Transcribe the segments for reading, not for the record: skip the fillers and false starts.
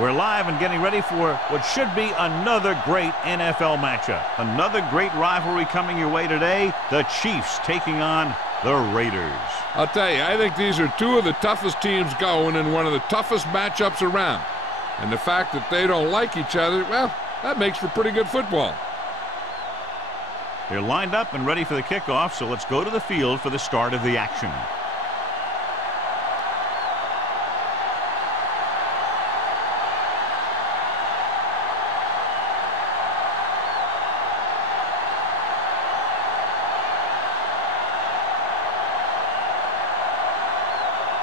We're live and getting ready for what should be another great NFL matchup. Another great rivalry coming your way today. The Chiefs taking on the Raiders. I'll tell you, I think these are two of the toughest teams going and one of the toughest matchups around. And the fact that they don't like each other, well, that makes for pretty good football. They're lined up and ready for the kickoff, so let's go to the field for the start of the action.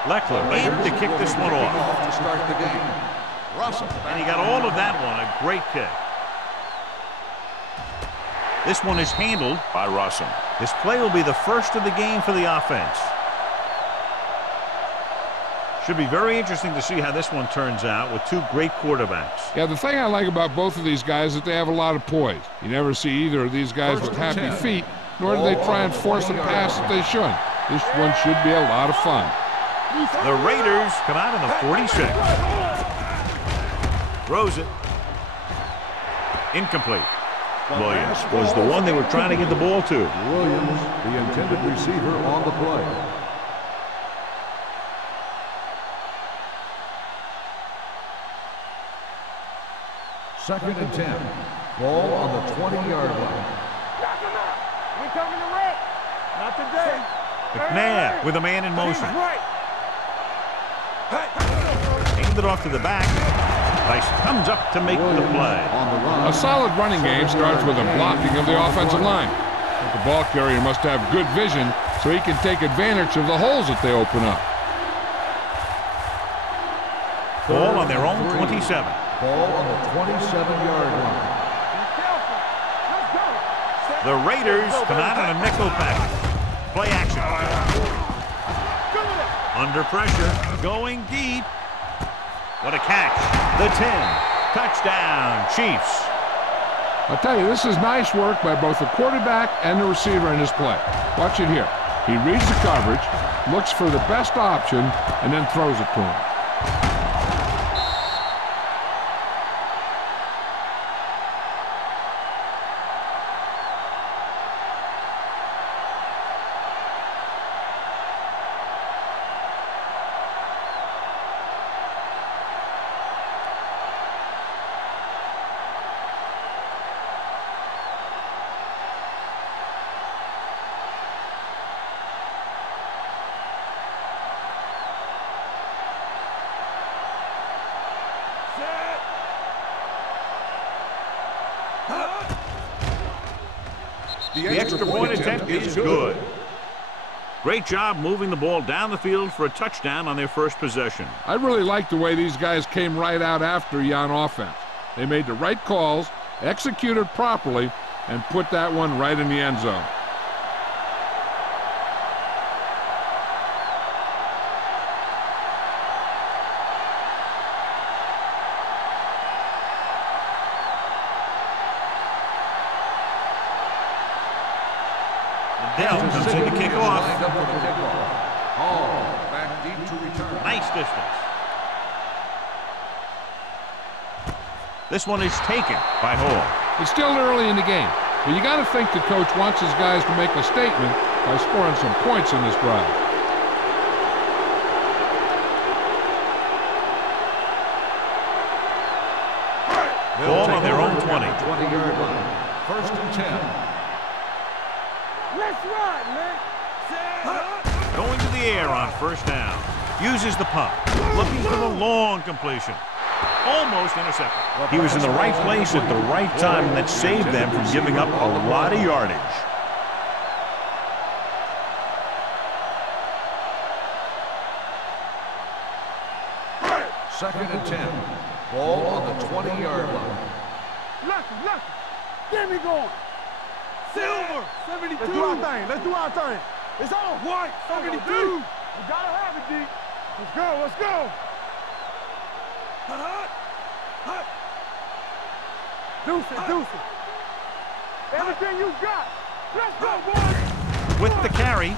Leckler in to kick this one off. To start the game. Russell. And he got all of that one. A great kick. This one is handled by Russell. This play will be the first of the game for the offense. Should be very interesting to see how this one turns out with two great quarterbacks. Yeah, the thing I like about both of these guys is that they have a lot of poise. You never see either of these guys with happy feet, nor do they try and force a pass that they shouldn't. This one should be a lot of fun. The Raiders come out in the 46. Throws it. Incomplete. Williams was the one they were trying to get the ball to. Williams, the intended receiver on the play. Second and 10. Ball on the 20-yard line. We coming to wreck. Not today. McNair with a man in motion. Aimed it off to the back. Nice. Comes up to make the play. A solid running game starts with a blocking of the offensive line. But the ball carrier must have good vision so he can take advantage of the holes that they open up. Ball on their own 27. Ball on the 27-yard line. The Raiders come out in a nickel package. Play action. Under pressure. Going deep. What a catch. The 10. Touchdown, Chiefs. I'll tell you, this is nice work by both the quarterback and the receiver in this play. Watch it here. He reads the coverage, looks for the best option, and then throws it to him. The extra point attempt is good. Great job moving the ball down the field for a touchdown on their first possession. I really like the way these guys came right out after you on offense. They made the right calls, executed properly, and put that one right in the end zone. Dell comes in to kick off. Hall back deep to return. Nice distance. This one is taken by Hall. It's still early in the game, but you got to think the coach wants his guys to make a statement by scoring some points in this drive. Ball on their own 20. 20-yard line. First and 10. Let's run, man. Going to the air on first down. Uses the pump. Looking for the long completion. Almost intercepted. He was in the right place at the right time, and that saved them from giving up a lot of yardage. Second and 10. Ball on the 20-yard line. Lucky. Get me going. Silver. 72. Let's do our thing. It's on. White. 72. We gotta have it, D. Let's go. Deuce it. Everything you got. Let's go, boys. With the carry.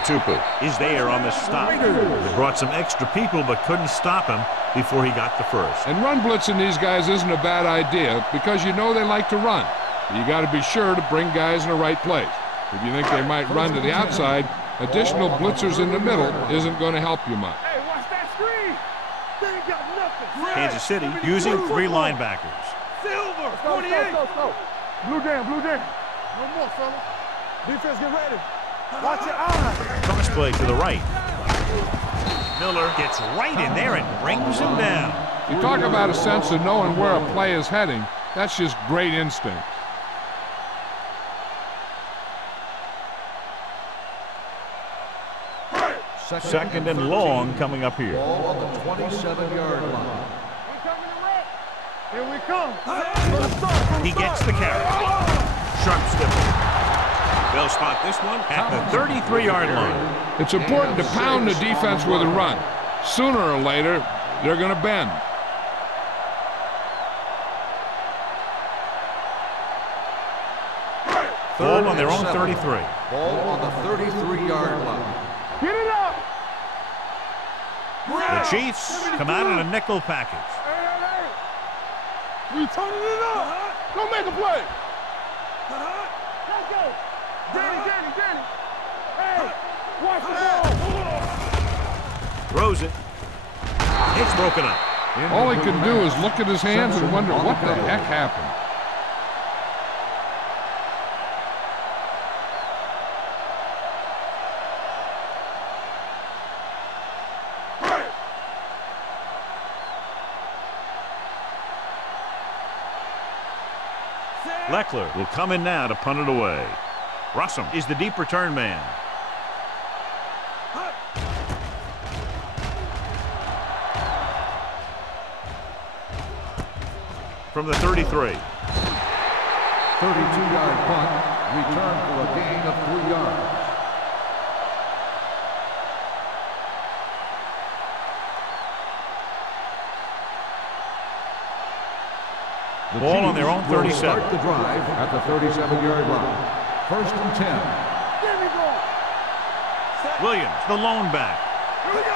Tupu is there on the stop. They brought some extra people but couldn't stop him before he got the first. And run blitzing these guys isn't a bad idea because you know they like to run. But you got to be sure to bring guys in the right place. If you think they might run to the outside, additional blitzers in the middle isn't going to help you much. Hey, watch that screen. They ain't got nothing. Kansas City using 3 linebackers. Silver, 28. Blue down, blue down. No more, fella. Defense, get ready. Watch your eyes. Cross play to the right. Miller gets right in there and brings him down. You talk about a sense of knowing where a play is heading. That's just great instinct. Second and long coming up here. Ball on the 27-yard line. Here we come. He gets the carry. Sharp step. They'll spot this one at the 33-yard line. It's important to pound the defense with a run. Sooner or later, they're going to bend. Ball on their own 33. Ball on the 33-yard line. Get it up. The Chiefs come out in a nickel package. Hey. We turning it up. Go make a play. Let's go. Danny. Hey, watch the ball. Throws it. It's broken up. All he can do is look at his hands and wonder what the heck happened. Leckler will come in now to punt it away. Russum is the deep return man. From the 33. 32-yard punt, return for a gain of 3 yards. The Ball Chiefs on their own will 37. start the drive at the 37-yard line. First and 10. There we go. Williams, the lone back. Here we go.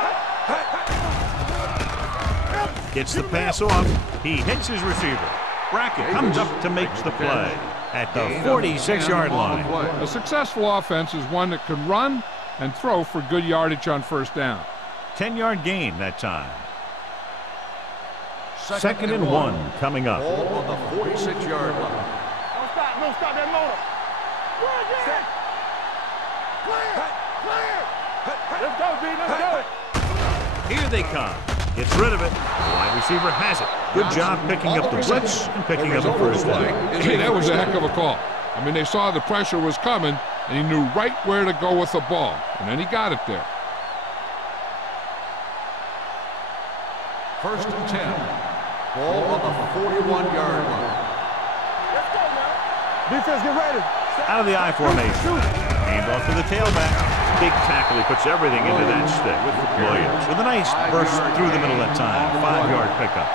Gets the pass off. He hits his receiver. Brackett comes up to make the play at the 46-yard line. A successful offense is one that can run and throw for good yardage on first down. 10-yard gain that time. Second and 1 coming up. Ball on the 46-yard line. Don't stop that motor. Clear. Let's go, B. Let's go. Here they come. Gets rid of it. The wide receiver has it. Good job picking up the blitz and picking up the first down. Hey, that was a heck of a call. I mean, they saw the pressure was coming, and he knew right where to go with the ball, and then he got it there. First and 10. Ball on the 41-yard line. Let's go, man. Defense, get ready. Out of the I formation. Hand off to the tailback. Big tackle. He puts everything into that stick. Williams with a nice burst through the middle that time. 5-yard pickup.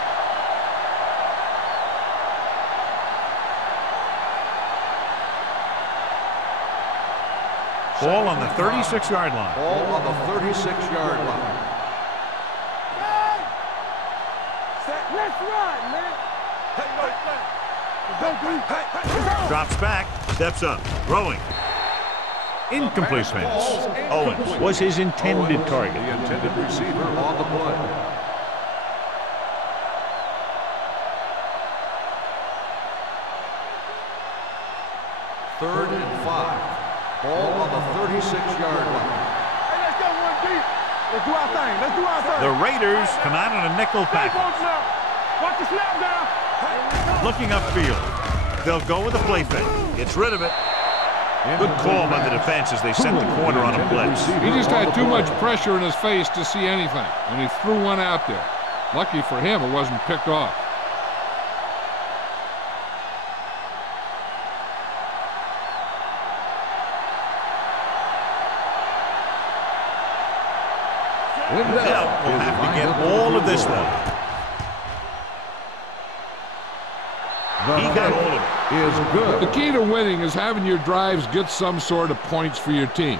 Ball on the 36-yard line. Ball on the 36-yard line. Let's run, man. Drops back. Steps up. Throwing. Incomplete pass. Owens was his intended target. The intended receiver on the play. Third and 5. Ball on the 36-yard line. Hey, let's go, 1 deep. Let's do our thing. Let's do our thing. The Raiders come out in a nickel package. Watch the snap down. Looking upfield. They'll go with a play fake. Gets rid of it. Good call by the defense as they sent the corner on a blitz. He just had too much pressure in his face to see anything, and he threw one out there. Lucky for him, it wasn't picked off. Lindell will have to get all of this one. He got all of it. Is good. The key to winning is having your drives get some sort of points for your team.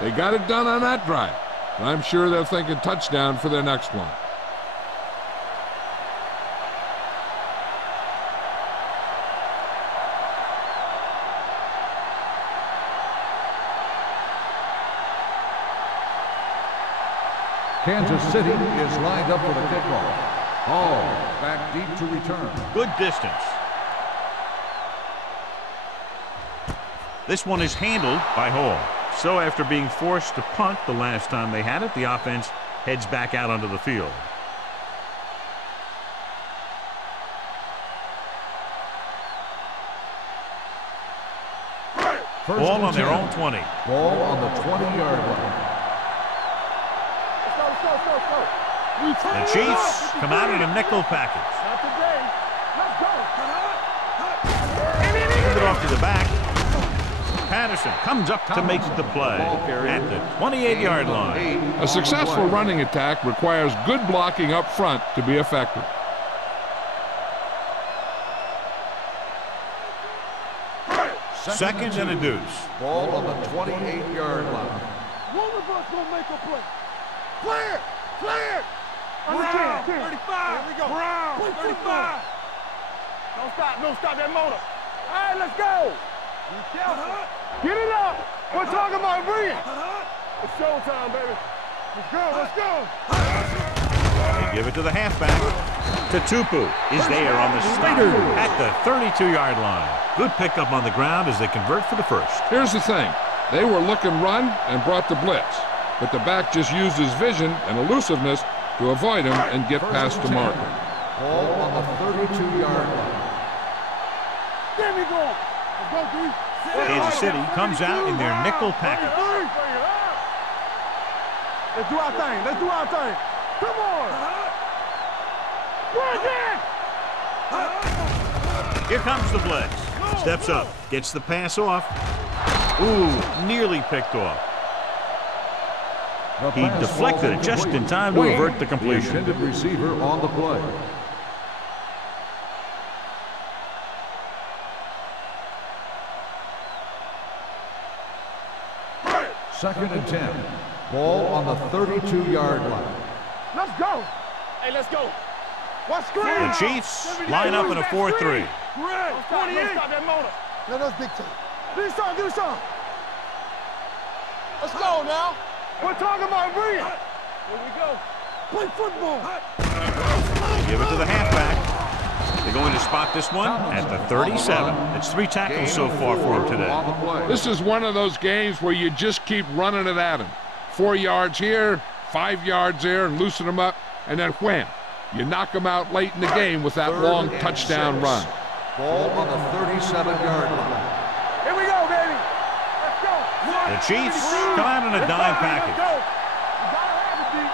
They got it done on that drive. And I'm sure they're thinking touchdown for their next one. Kansas City is lined up for the kickoff. Hall back deep to return. Good distance. This one is handled by Hall. So after being forced to punt the last time they had it, the offense heads back out onto the field. Ball on their own 20. Ball on the 20-yard line. The Chiefs come out in a nickel package. Hand it off to the back. Patterson comes up to make the play at the 28-yard line. A successful running attack requires good blocking up front to be effective. Second and a deuce. Ball on the 28-yard line. One of us gonna make a play. Clear! Clear! Brown, 35. Here we go. Brown, 35. Don't stop that motor. All right, let's go. Be careful. Get it up. We're talking about bringing. It's showtime, baby. Let's go, let's go. They give it to the halfback. Tatupu is there on the stop at the 32-yard line. Good pickup on the ground as they convert for the first. Here's the thing. They were looking run and brought the blitz. But the back just used his vision and elusiveness to avoid him and get past the marker. Ball on the 32-yard line. Get me going. Let's go, D. Kansas City comes out in their nickel package. Let's do our thing. Let's do our thing. Come on. Work it. Here comes the blitz. Steps up, gets the pass off. Ooh, nearly picked off. He deflected it just in time to avert the completion. The intended receiver on the play. Second and 10. Ball on the 32-yard line. Let's go. Hey, let's go. Watch screen. The Chiefs line up in a 4-3. Great. 28. Stop that motor. Let us dictate. Do something. Let's go now. We're talking about bringing. Here we go. Play football. Give it to the halfback. They're going to spot this one at the 37. It's 3 tackles so far for him today. This is one of those games where you just keep running it at him. 4 yards here, 5 yards there, and loosen them up, and then wham. You knock them out late in the game with that long touchdown run. Ball on the 37-yard line. Here we go, baby. Let's go. The Chiefs come out in a dime package. You gotta have it, D.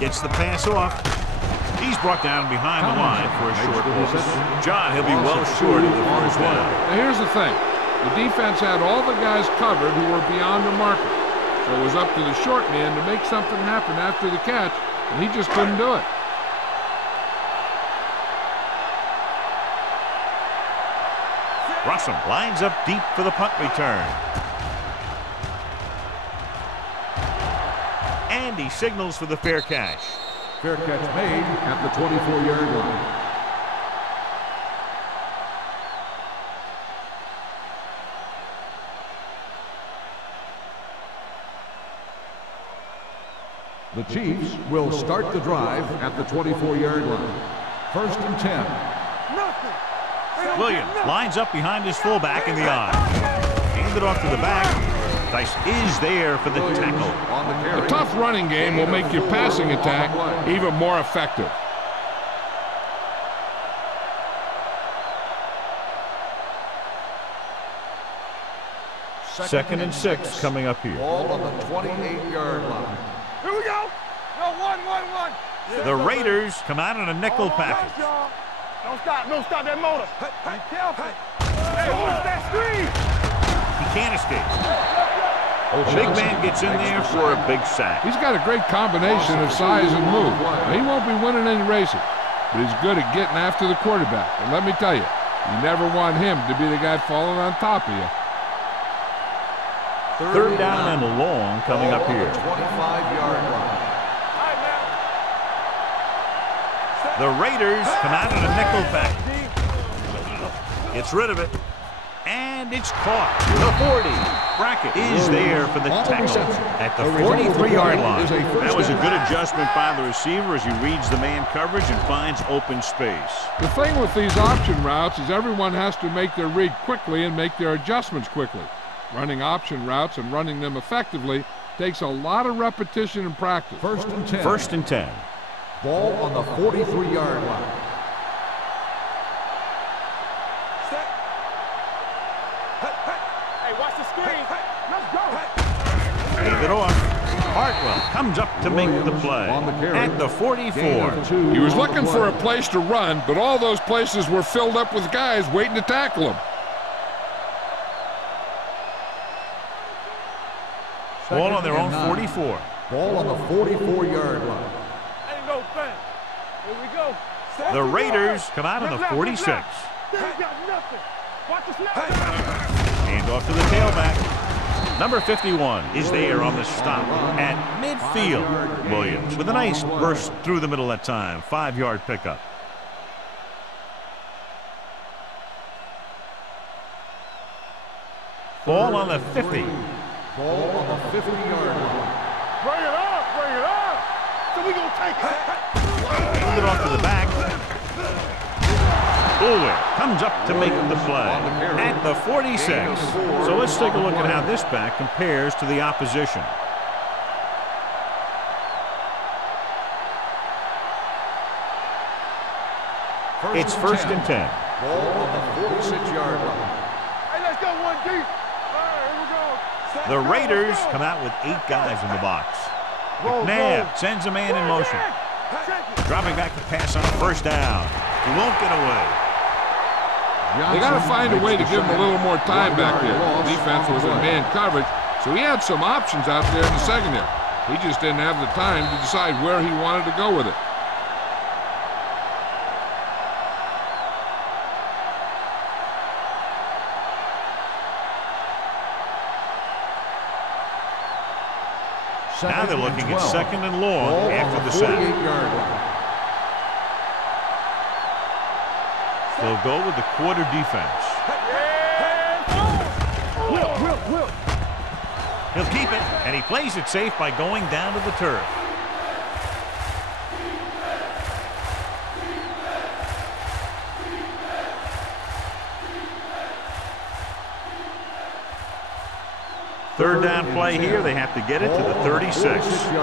Gets the pass off. He's brought down behind the line for a short loss. John, he'll be well short of the first down. Now here's the thing. The defense had all the guys covered who were beyond the marker. So it was up to the short man to make something happen after the catch, and he just couldn't do it. Russell lines up deep for the punt return. And he signals for the fair catch. Fair catch made at the 24-yard line. The Chiefs will start the drive at the 24-yard line. First and 10. Williams lines up behind his fullback in the eye. Hand it off to the back. Dice is there for the tackle. A tough running game will make your passing attack even more effective. Second and 6 coming up here. Ball on the 28-yard line. Here we go. No, one. The Raiders come out in a nickel package. Don't stop that motor. Be careful. Hey, what's that screen? He can't escape. The big man gets in there for a big sack. He's got a great combination of size and move. Now, he won't be winning any races, but he's good at getting after the quarterback. And let me tell you, You never want him to be the guy falling on top of you. Third down and long coming up here. 25-yard line. The Raiders come out in a nickel pack. Gets rid of it. And it's caught. The 40. Brackett is there for the tackle at the 43-yard line. That was a good adjustment by the receiver as he reads the man coverage and finds open space. The thing with these option routes is everyone has to make their read quickly and make their adjustments quickly. Running option routes and running them effectively takes a lot of repetition and practice. First and 10. First and 10. Ball on the 43-yard line. Hey, watch the screen. Let's go. Hand it off. Hartwell comes up to make the play at the 44. He was looking for a place to run, but all those places were filled up with guys waiting to tackle him. Ball on their own 44. Ball on the 44-yard line. Ain't no thing. Here we go. The Raiders come out on the 46. They ain't got nothing. Watch the snap. Hand off to the tailback. Number 51 is there on the stop at midfield. Williams with a nice burst through the middle that time. 5-yard pickup. Ball on the 50. Ball on the 50-yard line. Bring it up. Bring it up. So we gonna take it. Hand it off to the back. Bullwick comes up to make the play at the 46. So let's take a look at how this back compares to the opposition. It's first and 10. Ball on the 46-yard line. Hey, let's go one deep. All right, here we go. The Raiders come out with 8 guys in the box. McNabb sends a man in motion. Dropping back to pass on a first down. He won't get away. They got to find a way to give him a little more time back there. The defense was in man coverage, so he had some options out there in the secondary. He just didn't have the time to decide where he wanted to go with it. Now they're looking at second and long after the sack. They'll go with the quarter defense. He'll keep it, and he plays it safe by going down to the turf. Third down play here. They have to get it to the 36. Let's go,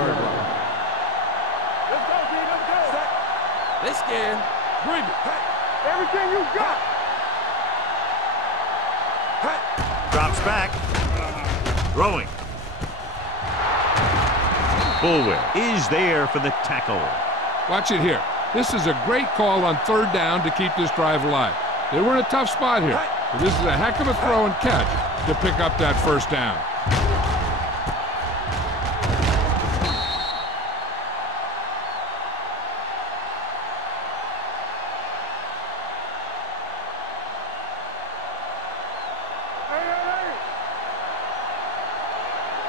D. Let's go. They scared. Bring it. Everything you got. Drops back. Throwing. Bullwick is there for the tackle. Watch it here. This is a great call on third down to keep this drive alive. They were in a tough spot here, but this is a heck of a throw and catch to pick up that first down.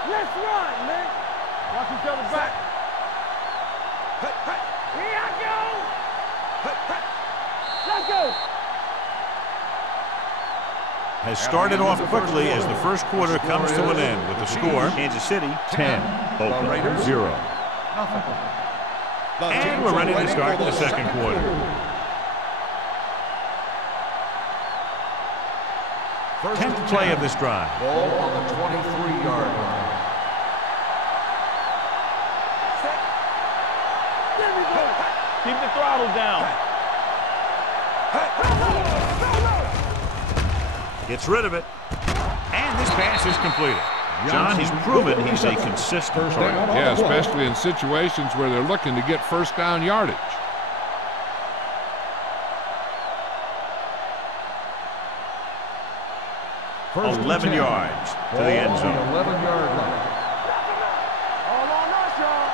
Let's run, man. Watch each other back. Here I go. Let's go. Has started off quickly as the first quarter comes to an end with the score Kansas City 10, Oakland 0. And we're ready to start the second quarter. Tenth play of this drive. Ball on the 23-yard line. Keep the throttle down. Gets rid of it. And this pass is completed. John, he's proven he's a consistent target. Yeah, especially in situations where they're looking to get first down yardage. First 11 yards to the end zone. 11-yard line. All on us, y'all.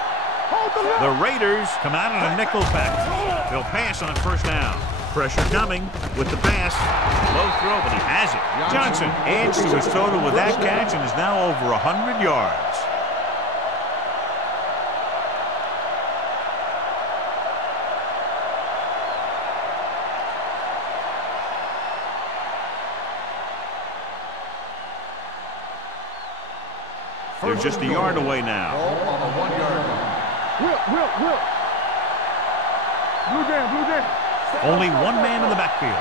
Hold the line. The Raiders come out in a nickel pack. They'll pass on first down. Pressure coming with the pass. Low throw, but he has it. Johnson adds to his total with that catch and is now over 100 yards. They're just a yard away now. Ball on the 1-yard line. Whip. Blue jam. Only one man in the backfield.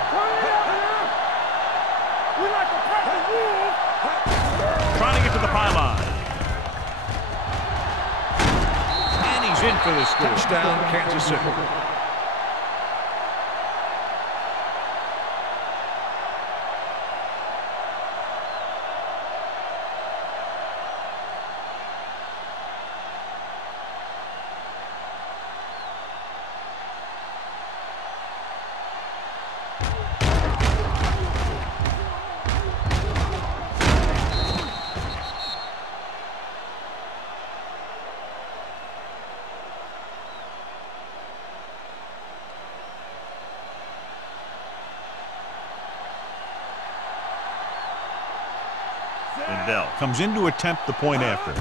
We like to practice rules. Trying to get to the pylon. And he's in for the score. Touchdown, Kansas City. Lindell comes in to attempt the point after.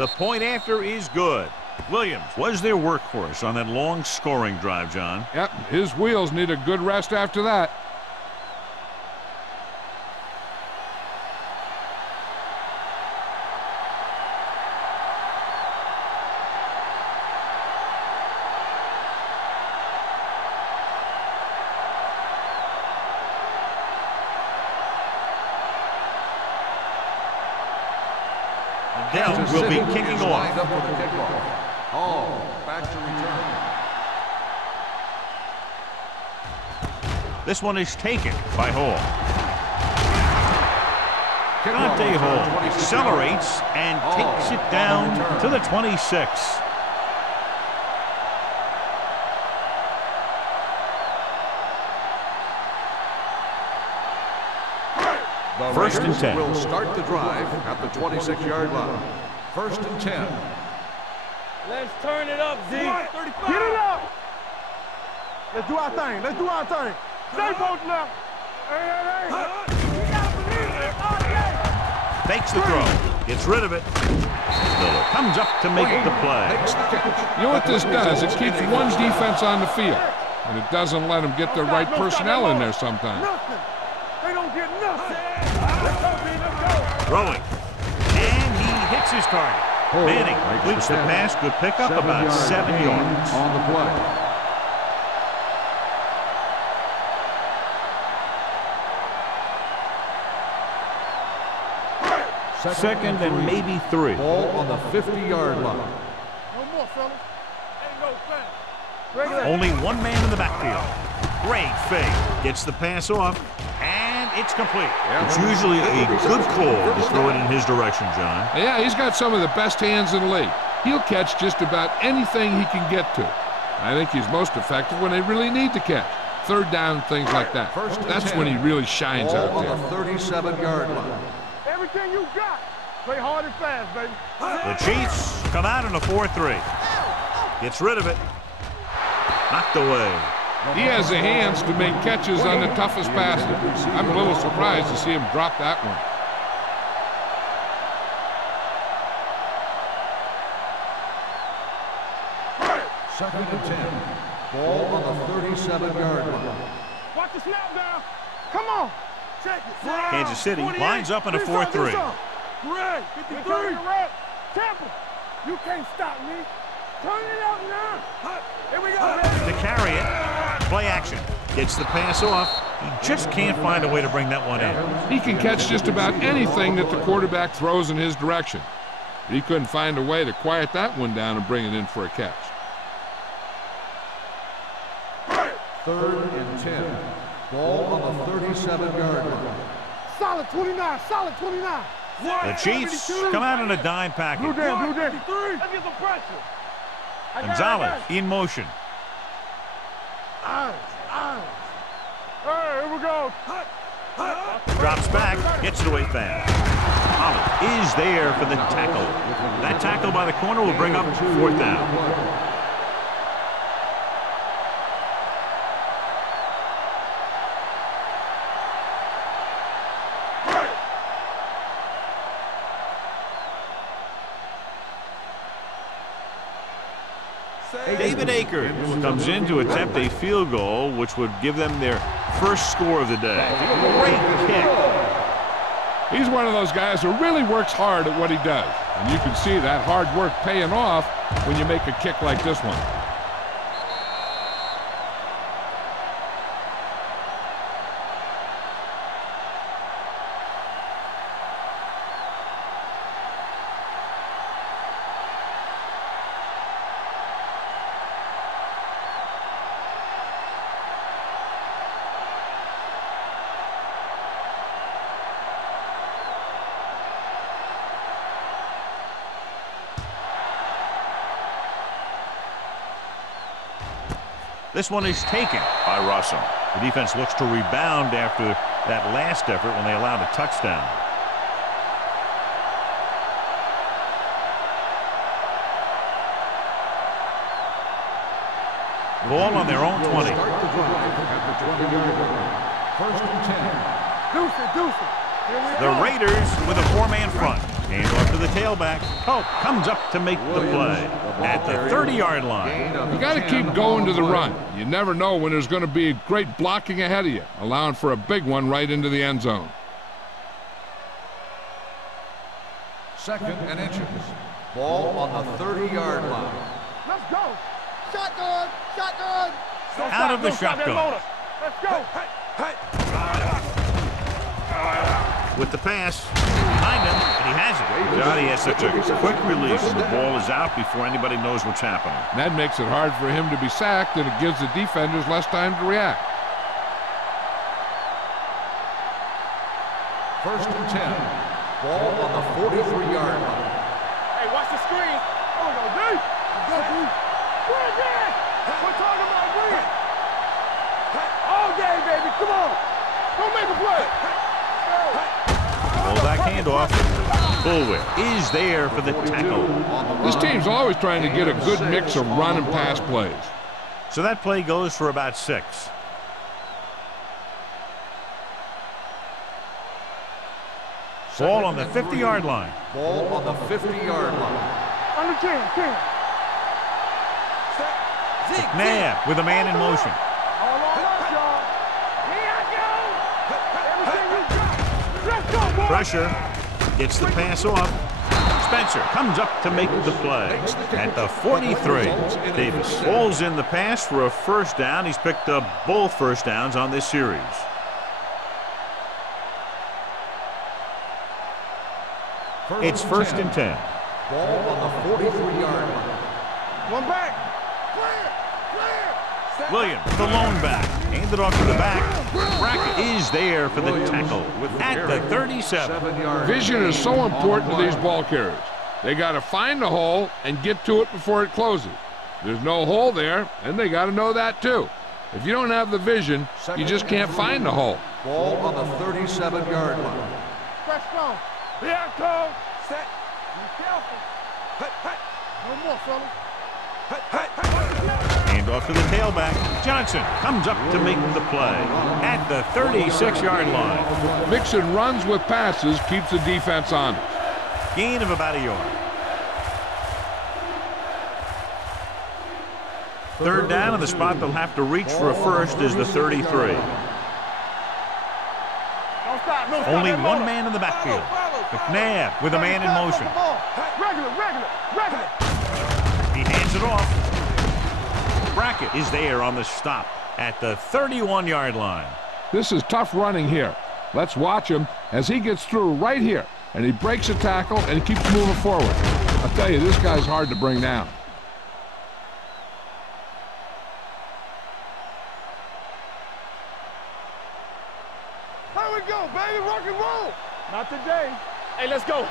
The point after is good. Williams was their workhorse on that long scoring drive, John. Yep, his wheels need a good rest after that. Lindell will be kicking off. Up for the kickoff. Hall back to return. This one is taken by Hall. Dante Hall accelerates and takes it down to the 26. The First and Raiders 10. will start the drive at the 26-yard line. First and 10. Let's turn it up, Z. 35. Get it up. Let's do our thing. Stay both left. Hey. We gotta believe it. All day. Fakes the throw. Gets rid of it. Miller comes up to make the play. Makes the catch. You know what this does? It keeps one defense on the field, and it doesn't let them get the right personnel in there sometimes. Nothing. They don't get nothing. Let's go, B. Let's go. Throwing. And he hits his target. Manning completes the pass. Good pickup, about 7 yards. On the play. Second and maybe 3. Ball on the 50-yard line. No more, fellas. Ain't no thing. Regular. Only one man in the backfield. Great fake. Gets the pass off, and it's complete. It's usually a good call to throw it in his direction, John. Yeah, he's got some of the best hands in the league. He'll catch just about anything he can get to. I think he's most effective when they really need to catch. Third down, things like that. That's when he really shines out Ball there. on the 37-yard line. Everything you got. Play hard and fast, baby. The Chiefs come out in a 4-3. Gets rid of it. Knocked away. He has the hands to make catches on the toughest passes. I'm a little surprised to see him drop that one. Second and 10. Ball on the 37-yard line. Watch the snap down. Come on. Check it. Kansas City lines up in a 4-3. Great. 53. Tampa, you can't stop me. Turn it up now. Here we go. To carry it. Play action. Gets the pass off. He just can't find a way to bring that one in. He can catch just about anything that the quarterback throws in his direction. He couldn't find a way to quiet that one down and bring it in for a catch. Third and 10. Ball on the 37-yard line. Solid 29. Solid 29. The Chiefs come out in a dime package. Blue jam. Let's get some pressure. Gonzalez in motion. Eyes. Hey, here we go. Drops back, gets it away fast. Holland is there for the tackle. That tackle by the corner will bring up 4th down. David Akers comes in to attempt a field goal, which would give them their first score of the day. Great kick. He's one of those guys who really works hard at what he does. And you can see that hard work paying off when you make a kick like this one. This one is taken by Russell. The defense looks to rebound after that last effort when they allowed a touchdown. Ball on their own 20. First and 10. The Raiders with a four-man front. Hand off to the tailback. Pope comes up to make the play at the 30-yard line. You got to keep going to the run. You never know when there's going to be great blocking ahead of you, allowing for a big one right into the end zone. Second and inches. Ball on the 30-yard line. Let's go. Shotgun. Shotgun. Out of the shotgun. Let's go. With the pass behind him, and he has it. Johnny has such a quick release, and the ball is out before anybody knows what's happening. That makes it hard for him to be sacked, and it gives the defenders less time to react. First and 10. Ball on the 43-yard line. Hey, watch the screen. Oh, no, D. Go, D. We're there. We're talking about green. All game, baby. Come on. Don't make a play. Pull back handoff. Bullwhip is there for the tackle. This team's always trying to get a good mix of run and pass plays. So that play goes for about 6. Ball on the 50-yard line. Ball on the 50-yard line. Under 10. McNabb with a man in motion. All on us, y'all. Here I go. Everything you got. Let's go, boy. Pressure. Gets the pass off. Spencer comes up to make the play at the 43. Davis falls in the pass for a first down. He's picked up both first downs on this series. It's first and 10. Ball on the 43-yard line. One back. Clear. Williams, the lone back, handed off to the back. Brackett is there for the tackle at the 37. Vision is so important to these ball carriers. They got to find the hole and get to it before it closes. There's no hole there, and they got to know that too. If you don't have the vision, you just can't find the hole. Ball on the 37-yard line. Fresh strong. Here I come. Set. Be careful. No more, fellas. Hand off to the tailback. Johnson comes up to make the play at the 36-yard line. Mixing runs with passes keeps the defense honest. Gain of about a yard. Third down, and the spot they'll have to reach for a first is the 33. Only one man in the backfield. McNabb with a man in motion. Regular. He hands it off. Brackett is there on the stop at the 31-yard line. This is tough running here. Let's watch him as he gets through right here, and he breaks a tackle and keeps moving forward. I'll tell you, this guy's hard to bring down. Here we go, baby. Rock and roll. Not today. Hey, let's go.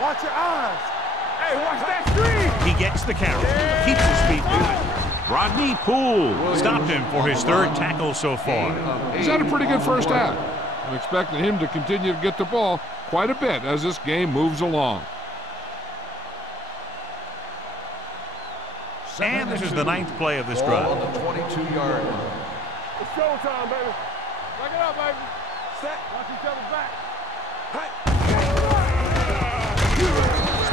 Watch your eyes. Hey, watch that screen. He gets the carry. Keeps his feet moving. Rodney Poole stopped him for his third tackle so far. He's had a pretty good first half. I'm expecting him to continue to get the ball quite a bit as this game moves along. And this is the 9th play of this drive. On the 22-yard line. It's showtime, baby. Back it up, baby. Set. Watch each other back.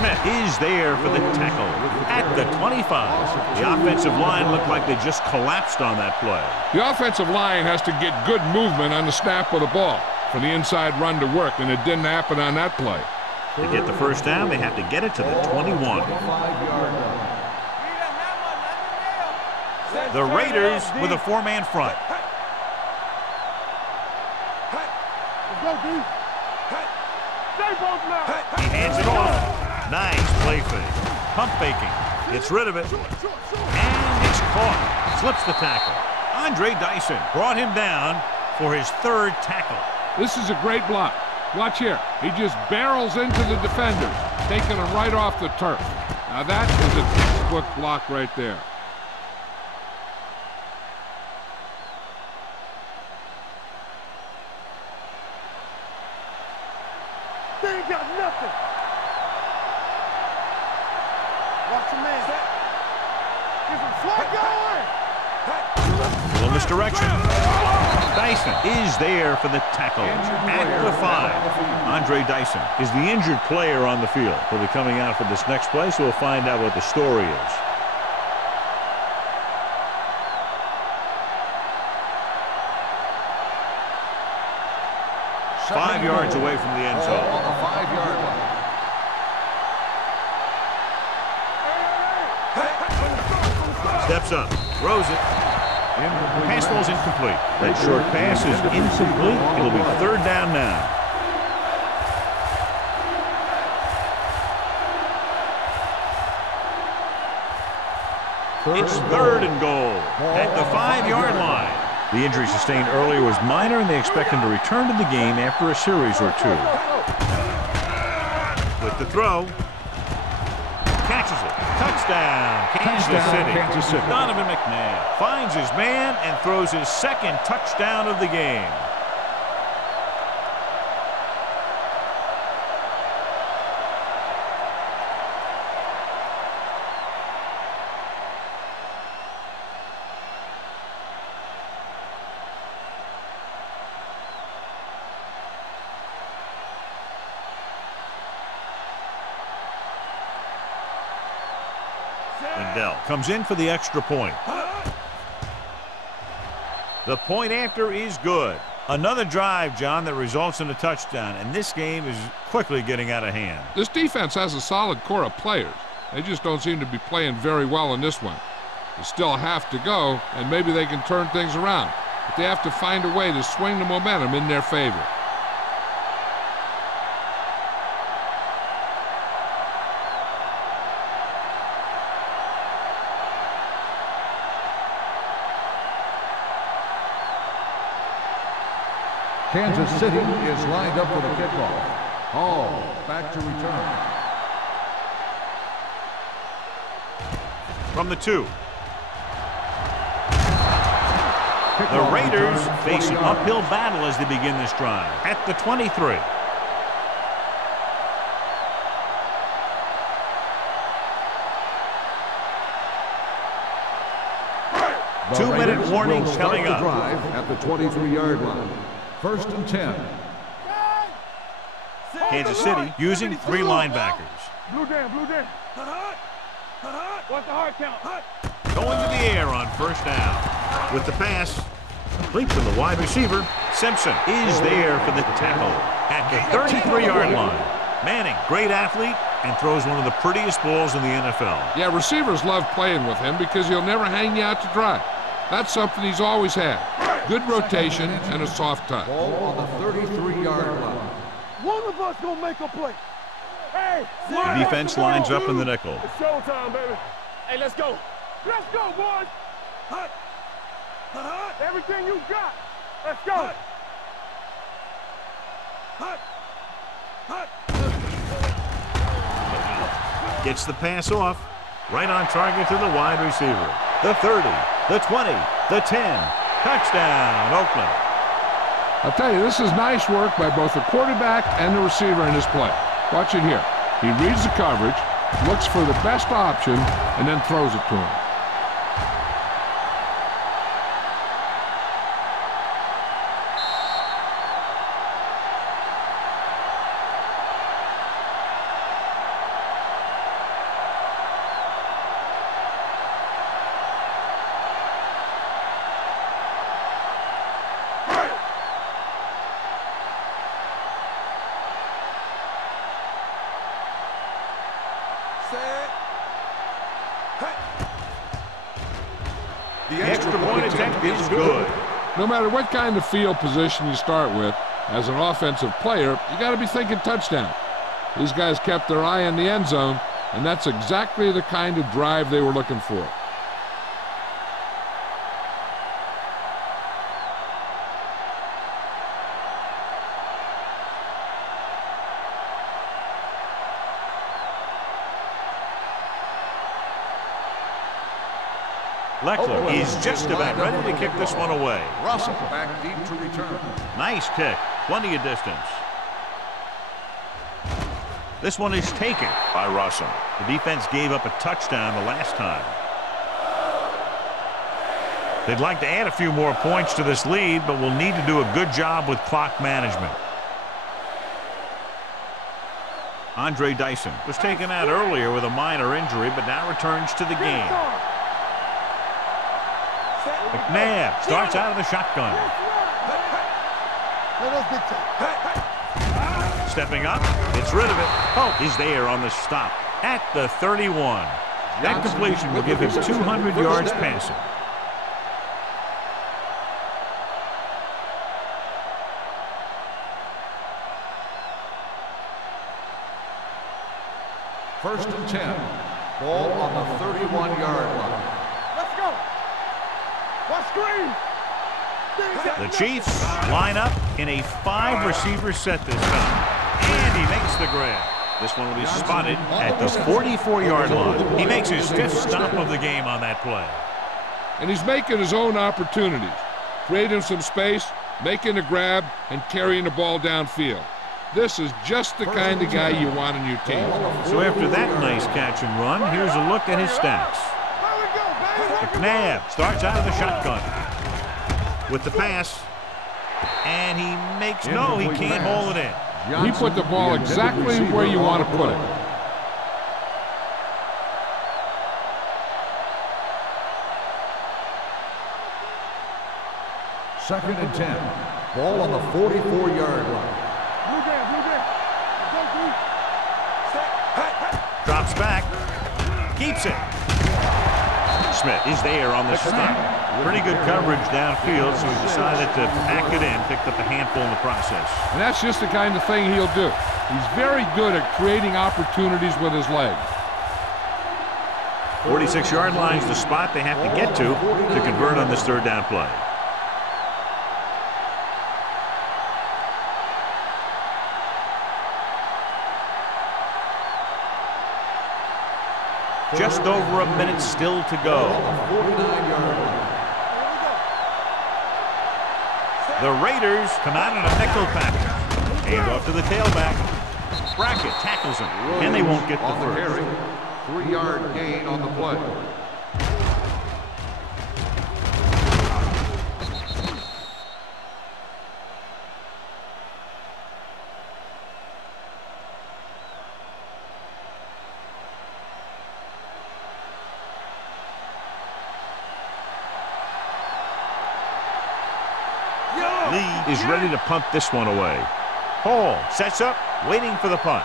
Smith is there for the tackle at the 25. The offensive line looked like they just collapsed on that play. The offensive line has to get good movement on the snap of the ball for the inside run to work, and it didn't happen on that play. To get the first down, they have to get it to the 21. The Raiders with a four-man front. He hands it off. Nice play fake. Pump faking. Gets rid of it. And it's caught. Slips the tackle. Andre Dyson brought him down for his third tackle. This is a great block. Watch here. He just barrels into the defenders, taking them right off the turf. Now that is a textbook block right there. They ain't got nothing. Watch the man. Give him flag going. Little misdirection. Dyson is there for the tackle at the 5. Andre Dyson is the injured player on the field. He'll be coming out for this next play, so we'll find out what the story is. Five yards away from the end zone. On the 5-yard line. Steps up, throws it. Pass ball's incomplete. That short pass is incomplete. It'll be third down now. It's third and goal at the 5-yard line. The injury sustained earlier was minor, and they expect him to return to the game after a series or two. With the throw. Catches it. Touchdown, Kansas City. Donovan McNabb finds his man and throws his second touchdown of the game. Lindell comes in for the extra point. The point after is good. Another drive, John, that results in a touchdown, and this game is quickly getting out of hand. This defense has a solid core of players. They just don't seem to be playing very well in this one. They still have to go, and maybe they can turn things around. But they have to find a way to swing the momentum in their favor. Kansas City is lined up for the kickoff. Hall back to return. From the 2. The Raiders face an uphill battle as they begin this drive at the 23. The 2-minute Raiders warning will start coming the up. drive at the 23-yard line. First and 10. Kansas City using 3 linebackers. Blue down, blue down. What's the hard count? Going to the air on first down. With the pass, complete to the wide receiver. Simpson is there for the tackle at the 33-yard line. Manning, great athlete, and throws one of the prettiest balls in the NFL. Yeah, receivers love playing with him because he'll never hang you out to dry. That's something he's always had. Good rotation and a soft touch. Ball on the 33-yard line. One of us gonna make a play. Hey, The defense lines up in the nickel. it's showtime, baby. Hey, let's go. Let's go, boys. Everything you got. Let's go. Gets the pass off. Right on target to the wide receiver. The 30, the 20, the 10. Touchdown, Oakland. I'll tell you, this is nice work by both the quarterback and the receiver in this play. Watch it here. He reads the coverage, looks for the best option, and then throws it to him. extra point attempt is good. No matter what kind of field position you start with, as an offensive player, you got to be thinking touchdown. These guys kept their eye on the end zone, and that's exactly the kind of drive they were looking for. Leckler is just about ready to kick this one away. Russell back deep to return. Nice kick. Plenty of distance. This one is taken by Russell. The defense gave up a touchdown the last time. They'd like to add a few more points to this lead, but will need to do a good job with clock management. Andre Dyson was taken out earlier with a minor injury, but now returns to the game. McNabb starts out of the shotgun. Stepping up, gets rid of it. Polk is there on the stop at the 31. That completion will give him 200 yards passing. First and 10. Ball on the 31-yard line. Let's go. What screen? The Chiefs line up in a 5-receiver set this time. And he makes the grab. This one will be spotted at the 44-yard line. He makes his 5th stop of the game on that play. And he's making his own opportunities, creating some space, making a grab, and carrying the ball downfield. This is just the kind of guy you want on your team. So after that nice catch and run, here's a look at his stats. McNabb starts out of the shotgun with the pass, and he makes no, he can't haul it in. He put the ball exactly where you want to put it. Second and 10. Ball on the 44-yard line. Drops back, keeps it. Smith is there on the stop. Pretty good coverage downfield, so he decided to pack it in, picked up a handful in the process. And that's just the kind of thing he'll do. He's very good at creating opportunities with his legs. 46-yard line is the spot they have to get to convert on this third down play. Just over a minute still to go. The Raiders come out in a nickel package. Hand off to the tailback. Brackett tackles him, and they won't get the first. 3-yard gain on the play. Lee is ready to punt this one away. Hall sets up, waiting for the punt.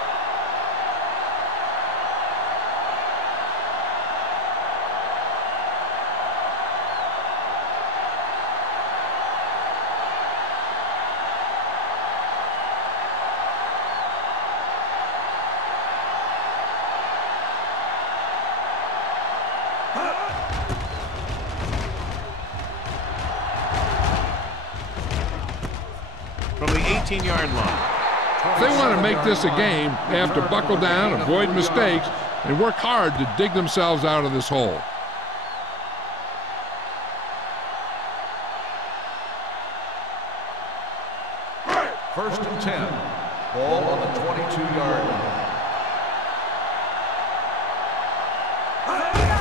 From the 18-yard line. If they want to make this a game, they have to buckle down, avoid mistakes, and work hard to dig themselves out of this hole. First and 10. Ball on the 22-yard line.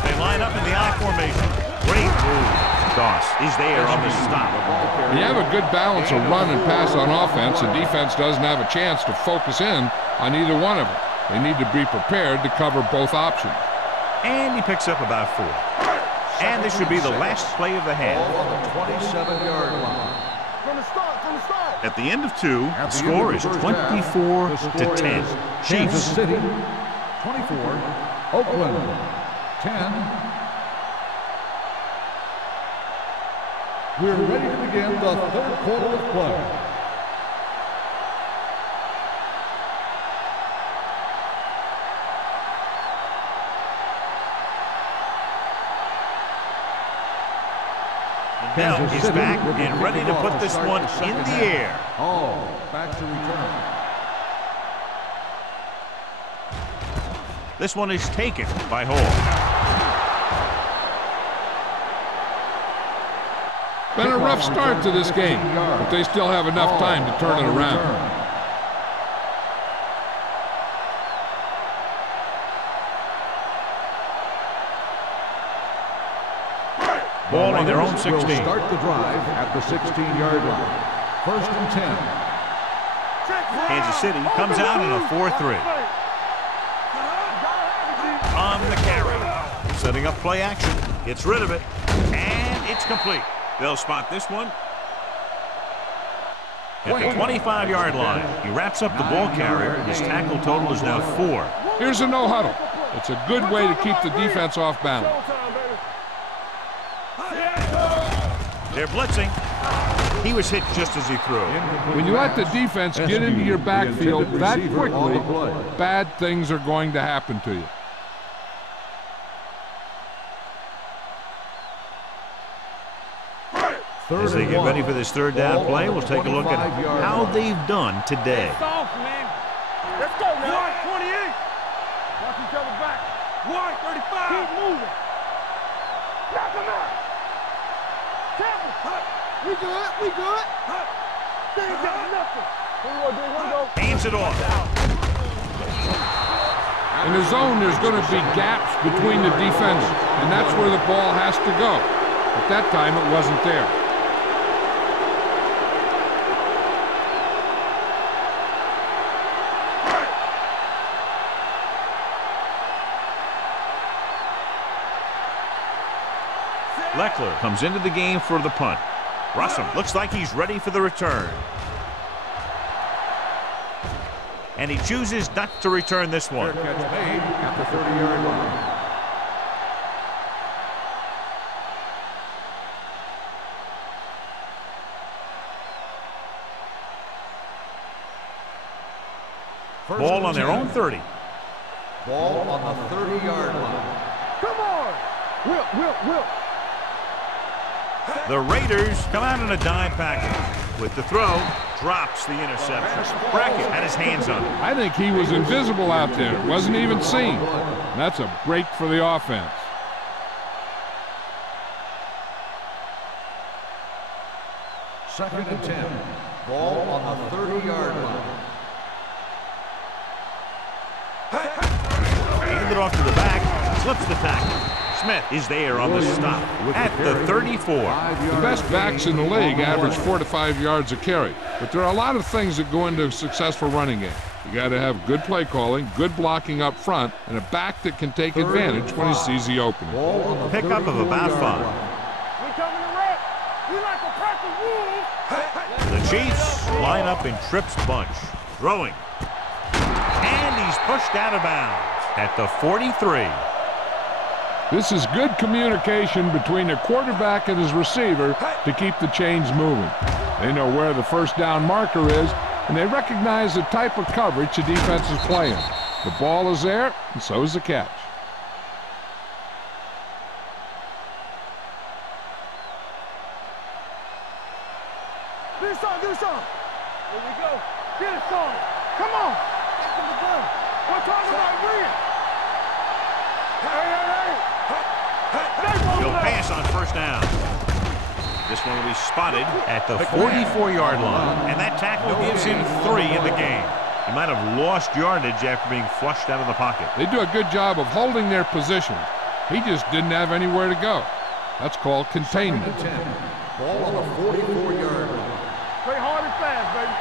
They line up in the I formation. Great move. Doss is there on the stop. You have a good balance of run and pass on offense, and defense doesn't have a chance to focus in on either one of them. They need to be prepared to cover both options. And he picks up about 4. And this should be the last play of the half. Ball on the 27-yard line. At the end of 2, the score is 24-10. Kansas Chiefs. City, 24. Oakland, 10. We're ready to begin the third quarter of play. Bell is back and ready to put this one in the air. Oh, back to return. This one is taken by Hall. Been a rough start to this game, but they still have enough time to turn it around. Ball on their own 16. Will start the drive at the 16-yard line. First and 10. Kansas City comes out in a 4-3. On the carry. Setting up play action. Gets rid of it. And it's complete. They'll spot this one at the 25-yard line. He wraps up the ball carrier. His tackle total is now 4. Here's a no huddle. It's a good way to keep the defense off balance. They're blitzing. He was hit just as he threw. When you let the defense get into your backfield that quickly, bad things are going to happen to you. As they get ready for this third down play, we'll take a look at how they've done today. Soft, man. Let's go now. 28. Watch each other back. 35. Keep moving. Knock him out. We good. We good. They ain't got nothing. Hands it off. In the zone, there's going to be gaps between the defenders, and that's where the ball has to go. At that time, it wasn't there. Leckler comes into the game for the punt. Russell looks like he's ready for the return. And he chooses not to return this one. Fair catch made at the 30-yard line. Ball on their own 30. Ball on the 30-yard line. Come on. Will. The Raiders come out in a dime package. With the throw, drops the interception. Brackett had his hands on it. I think he was invisible out there. Wasn't even seen. That's a break for the offense. Second and 10. Ball on the 30-yard line. Handed off to the back, slips the tackle. Smith is there on the stop at the 34. The best backs in the league average 4 to 5 yards a carry, but there are a lot of things that go into a successful running game. You got to have good play calling, good blocking up front, and a back that can take advantage when he sees the opening. Pickup of about 5. We coming to wreck. We like a pack of wolves. The Chiefs line up in Tripp's bunch. Throwing. And he's pushed out of bounds at the 43. This is good communication between the quarterback and his receiver to keep the chains moving. They know where the first down marker is, and they recognize the type of coverage the defense is playing. The ball is there, and so is the catch. Get us on. Here we go. Get us on. Come on. We're talking about real. Hey. He'll pass on first down. This one will be spotted at the 44-yard line. And that tackle gives him 3 in the game. He might have lost yardage after being flushed out of the pocket. They do a good job of holding their positions. He just didn't have anywhere to go. That's called containment. Ball on the 44-yard line. Play hard and fast, baby.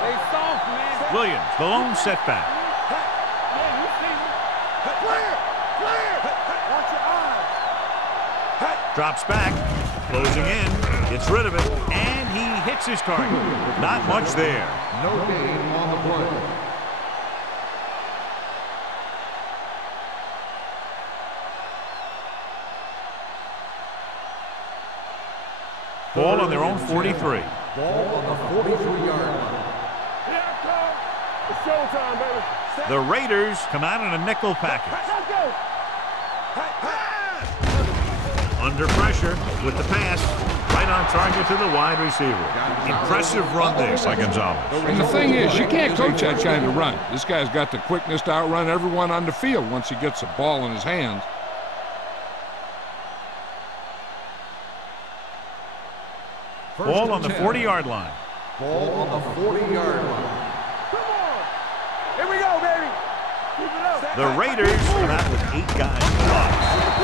Play soft, man. Williams, the lone setback. Clear. Watch your eyes. Drops back, closing in, gets rid of it, and he hits his target. Not much there. No gain on the play. Ball on their own 43. Ball on the 43-yard line. Here I come. It's showtime, baby. The Raiders come out in a nickel package. Let's go. Under pressure with the pass. Right on target to the wide receiver. Impressive run there by Gonzalez. And the thing is, you can't coach that kind of run. This guy's got the quickness to outrun everyone on the field once he gets the ball in his hands. Ball on the 40-yard line. Ball on the 40-yard line. Come on. Here we go, baby. Keep it up. The Raiders come out with 8 guys in the box.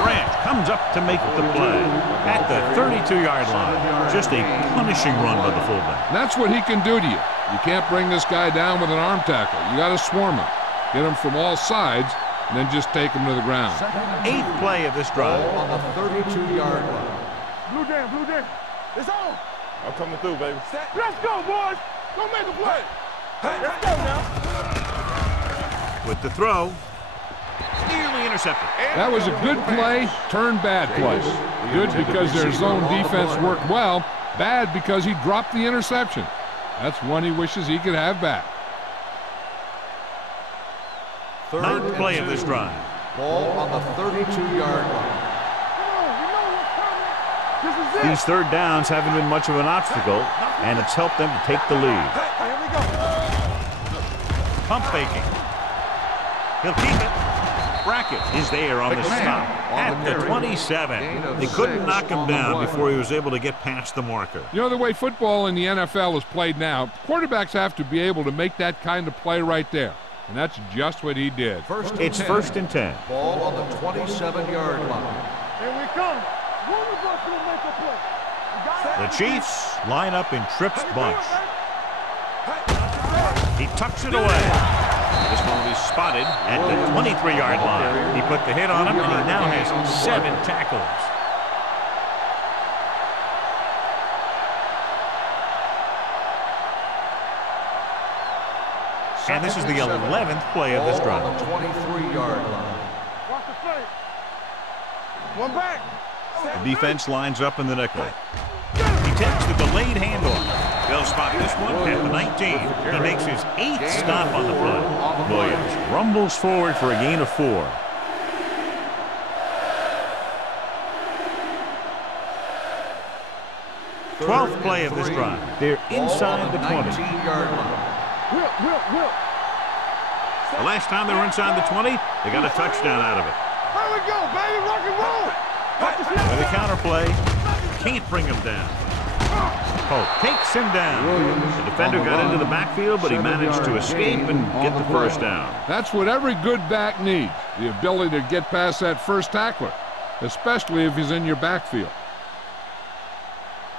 Branch comes up to make the play at the 32-yard line. Just a punishing run by the fullback. And that's what he can do to you. You can't bring this guy down with an arm tackle. You got to swarm him. Get him from all sides, and then just take him to the ground. 8th play of this drive. Ball on the 32-yard line. Blue jam, blue jam. It's on. I'm coming through, baby. Let's go, boys. Go make a play. Let's go now. With the throw. Nearly intercepted. That was a good play, turned bad play. Good because their zone defense worked well. Bad because he dropped the interception. That's one he wishes he could have back. 9th play of this drive. Ball on the 32-yard line. These third downs haven't been much of an obstacle, and it's helped them to take the lead. Here we go. Pump faking. He'll keep it. Brackett is there on the stop at the 27. They couldn't knock him down before he was able to get past the marker. You know, the way football in the NFL is played now, quarterbacks have to be able to make that kind of play right there. And that's just what he did. It's 1st and 10. Ball on the 27-yard line. Here we come. One of us will make a play. You got it? The Chiefs line up in Tripp's bunch. He tucks it away. This one will be spotted at the 23-yard line. He put the hit on him, and he now has 7 tackles. And this is the 11th play of this drive. Ball on the 23-yard line. Watch the play. One back. The defense lines up in the nickel. He takes the delayed handoff. They'll spot this one at the 19. He makes his 8th stop on the play. Williams rumbles forward for a gain of 4. Twelfth play of this drive. They're inside the 20. 19-yard line. Will. The last time they were inside the 20, they got a touchdown out of it. Here we go, baby. Rock and roll. With a counterplay, can't bring him down. Pope takes him down. The defender got into the backfield, but he managed to escape and get the first down. That's what every good back needs, the ability to get past that first tackler, especially if he's in your backfield.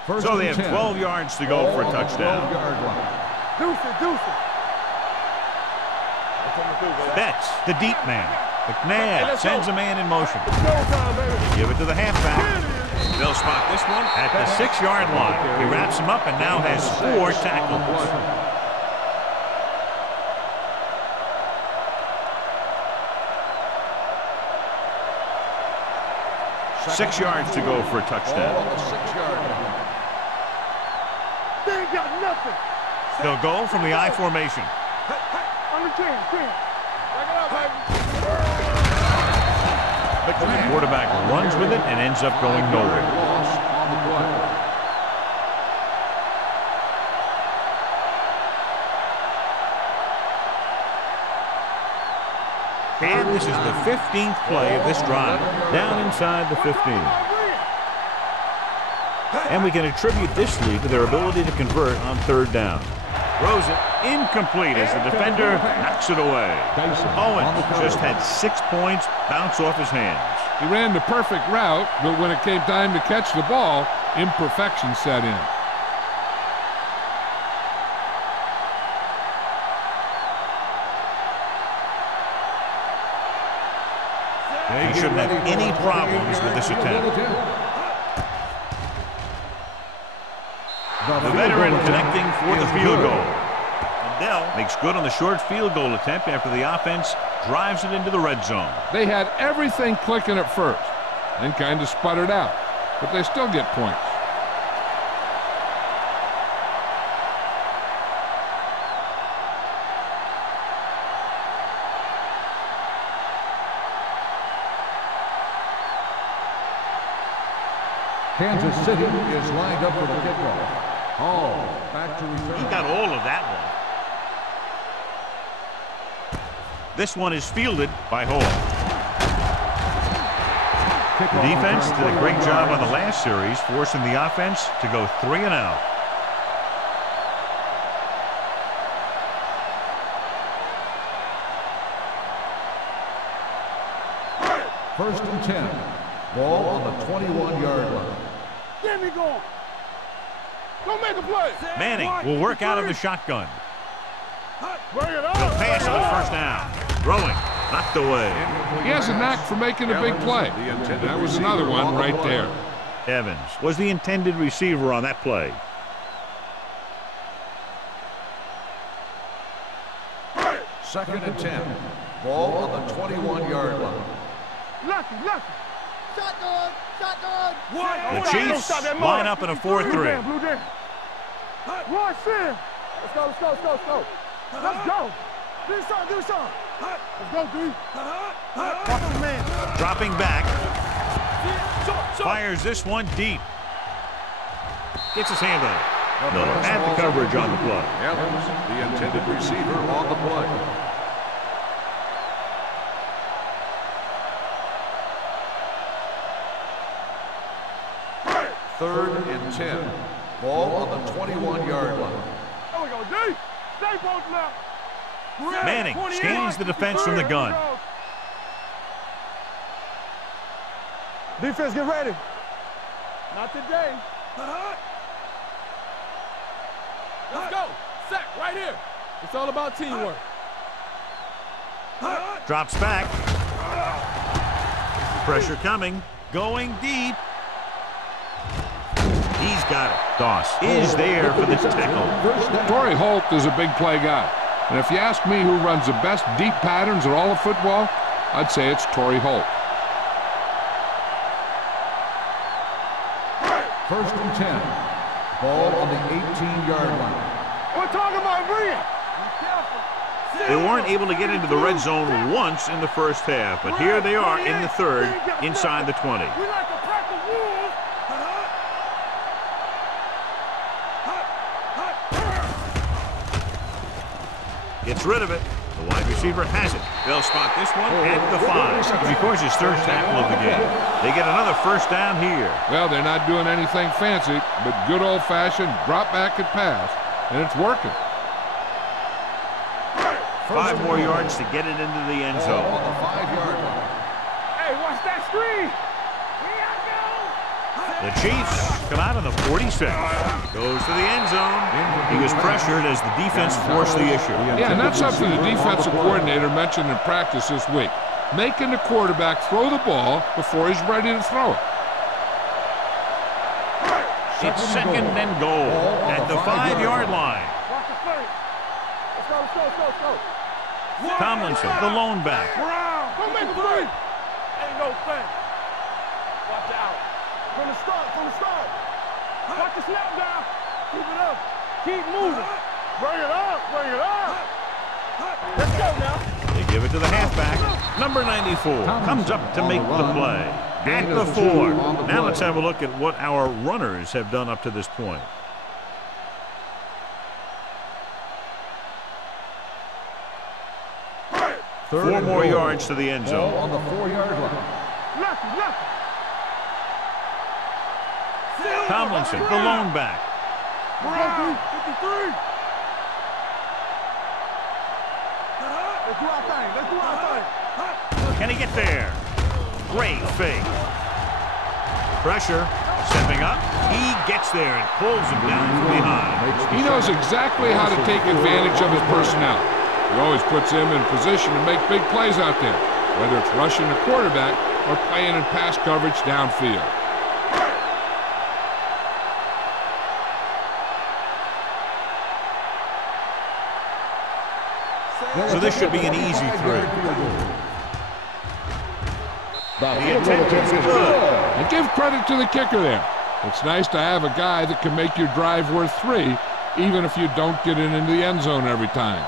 So they have 12 yards to go for a touchdown. Deuce it. Betts, the deep man. McNabb sends a man in motion. Showtime, baby. Give it to the halfback. They'll spot this one at the 6-yard line. He wraps him up and now has 4 tackles. 6 yards to go for a touchdown. They ain't got nothing. They'll go from the I formation. On the 10. Back it up, baby. The quarterback runs with it and ends up going nowhere. And this is the 15th play of this drive, down inside the 15. And we can attribute this lead to their ability to convert on 3rd down. Throws it incomplete as the defender knocks it away. Owens just had 6 points bounce off his hands. He ran the perfect route, but when it came time to catch the ball, imperfection set in. He shouldn't have any problems with this attempt. The veteran connecting for the field goal. Dell makes good on the short field goal attempt after the offense drives it into the red zone. They had everything clicking at first, then kind of sputtered out, but they still get points. Kansas City is lined up for the kickoff. Hall back to return. He got all of that one. This one is fielded by Hall. The defense did a great job on the last series, forcing the offense to go 3 and out. First and 10. Ball on the 21-yard line. Get me going. Go make a play. Manning will work out of the shotgun. Bring it He'll up. pass on the first down. Throwing, knocked away. He has a knack for making a big play. That was another one right there. Evans was the intended receiver on that play. Second and 10. Ball on the 21-yard line. Lucky. Shotgun. The Chiefs line up in a 4-3. Blue down. One sin. Let's go. Let's go. Do something. Let's go, D. Watch the man. Dropping back. Fires this one deep. Gets his hand on it. No, had the coverage on the play. Evans, the intended receiver on the play. Third and 10. Ball on the 21-yard line. There we go, D. Stay post now. Manning scans the defense from the gun. Defense, get ready. Not today. Let's go. Sack right here. It's all about teamwork. Drops back. Pressure coming. Going deep. He's got it. Doss is there for the tackle. Torrey Holt is a big play guy. And if you ask me who runs the best deep patterns in all of football, I'd say it's Torrey Holt. First and 10. Ball on the 18-yard line. We're talking about bringing. They weren't able to get into the red zone once in the first half, but here they are in the third, inside the 20. We like to pack the wolves. Gets rid of it. The wide receiver has it. They'll spot this one at the 5. He records his third tackle of the game. They get another first down here. Well, they're not doing anything fancy, but good old-fashioned drop back and pass, and it's working. 5 more yards to get it into the end zone. On the 5-yard line. Hey, watch that screen. The Chiefs come out on the 46. Goes to the end zone. He was pressured as the defense forced the issue. Yeah, and that's something the defensive coordinator mentioned in practice this week. Making the quarterback throw the ball before he's ready to throw it. It's second and goal at the 5-yard line. Watch the play. Let's go. Tomlinson, the lone back. Go make a play. Ain't no thing. Watch out. From the start. Watch the snap down. Keep it up. Keep moving. Bring it up. Let's go now. They give it to the halfback. Number 94 comes up to make the play. At the 4. Now let's have a look at what our runners have done up to this point. Third 4 and more goal. yards to the end Ball zone. on the 4-yard line. Lucky. Tomlinson, the lone back. 53. Let's do our thing. Can he get there? Great fake. Pressure. Stepping up. He gets there and pulls him down from behind. He knows exactly how to take advantage of his personnel. He always puts him in position to make big plays out there, whether it's rushing the quarterback or playing in pass coverage downfield. So this should be an easy 3. The attempt is good. And give credit to the kicker there. It's nice to have a guy that can make your drive worth 3, even if you don't get it into the end zone every time.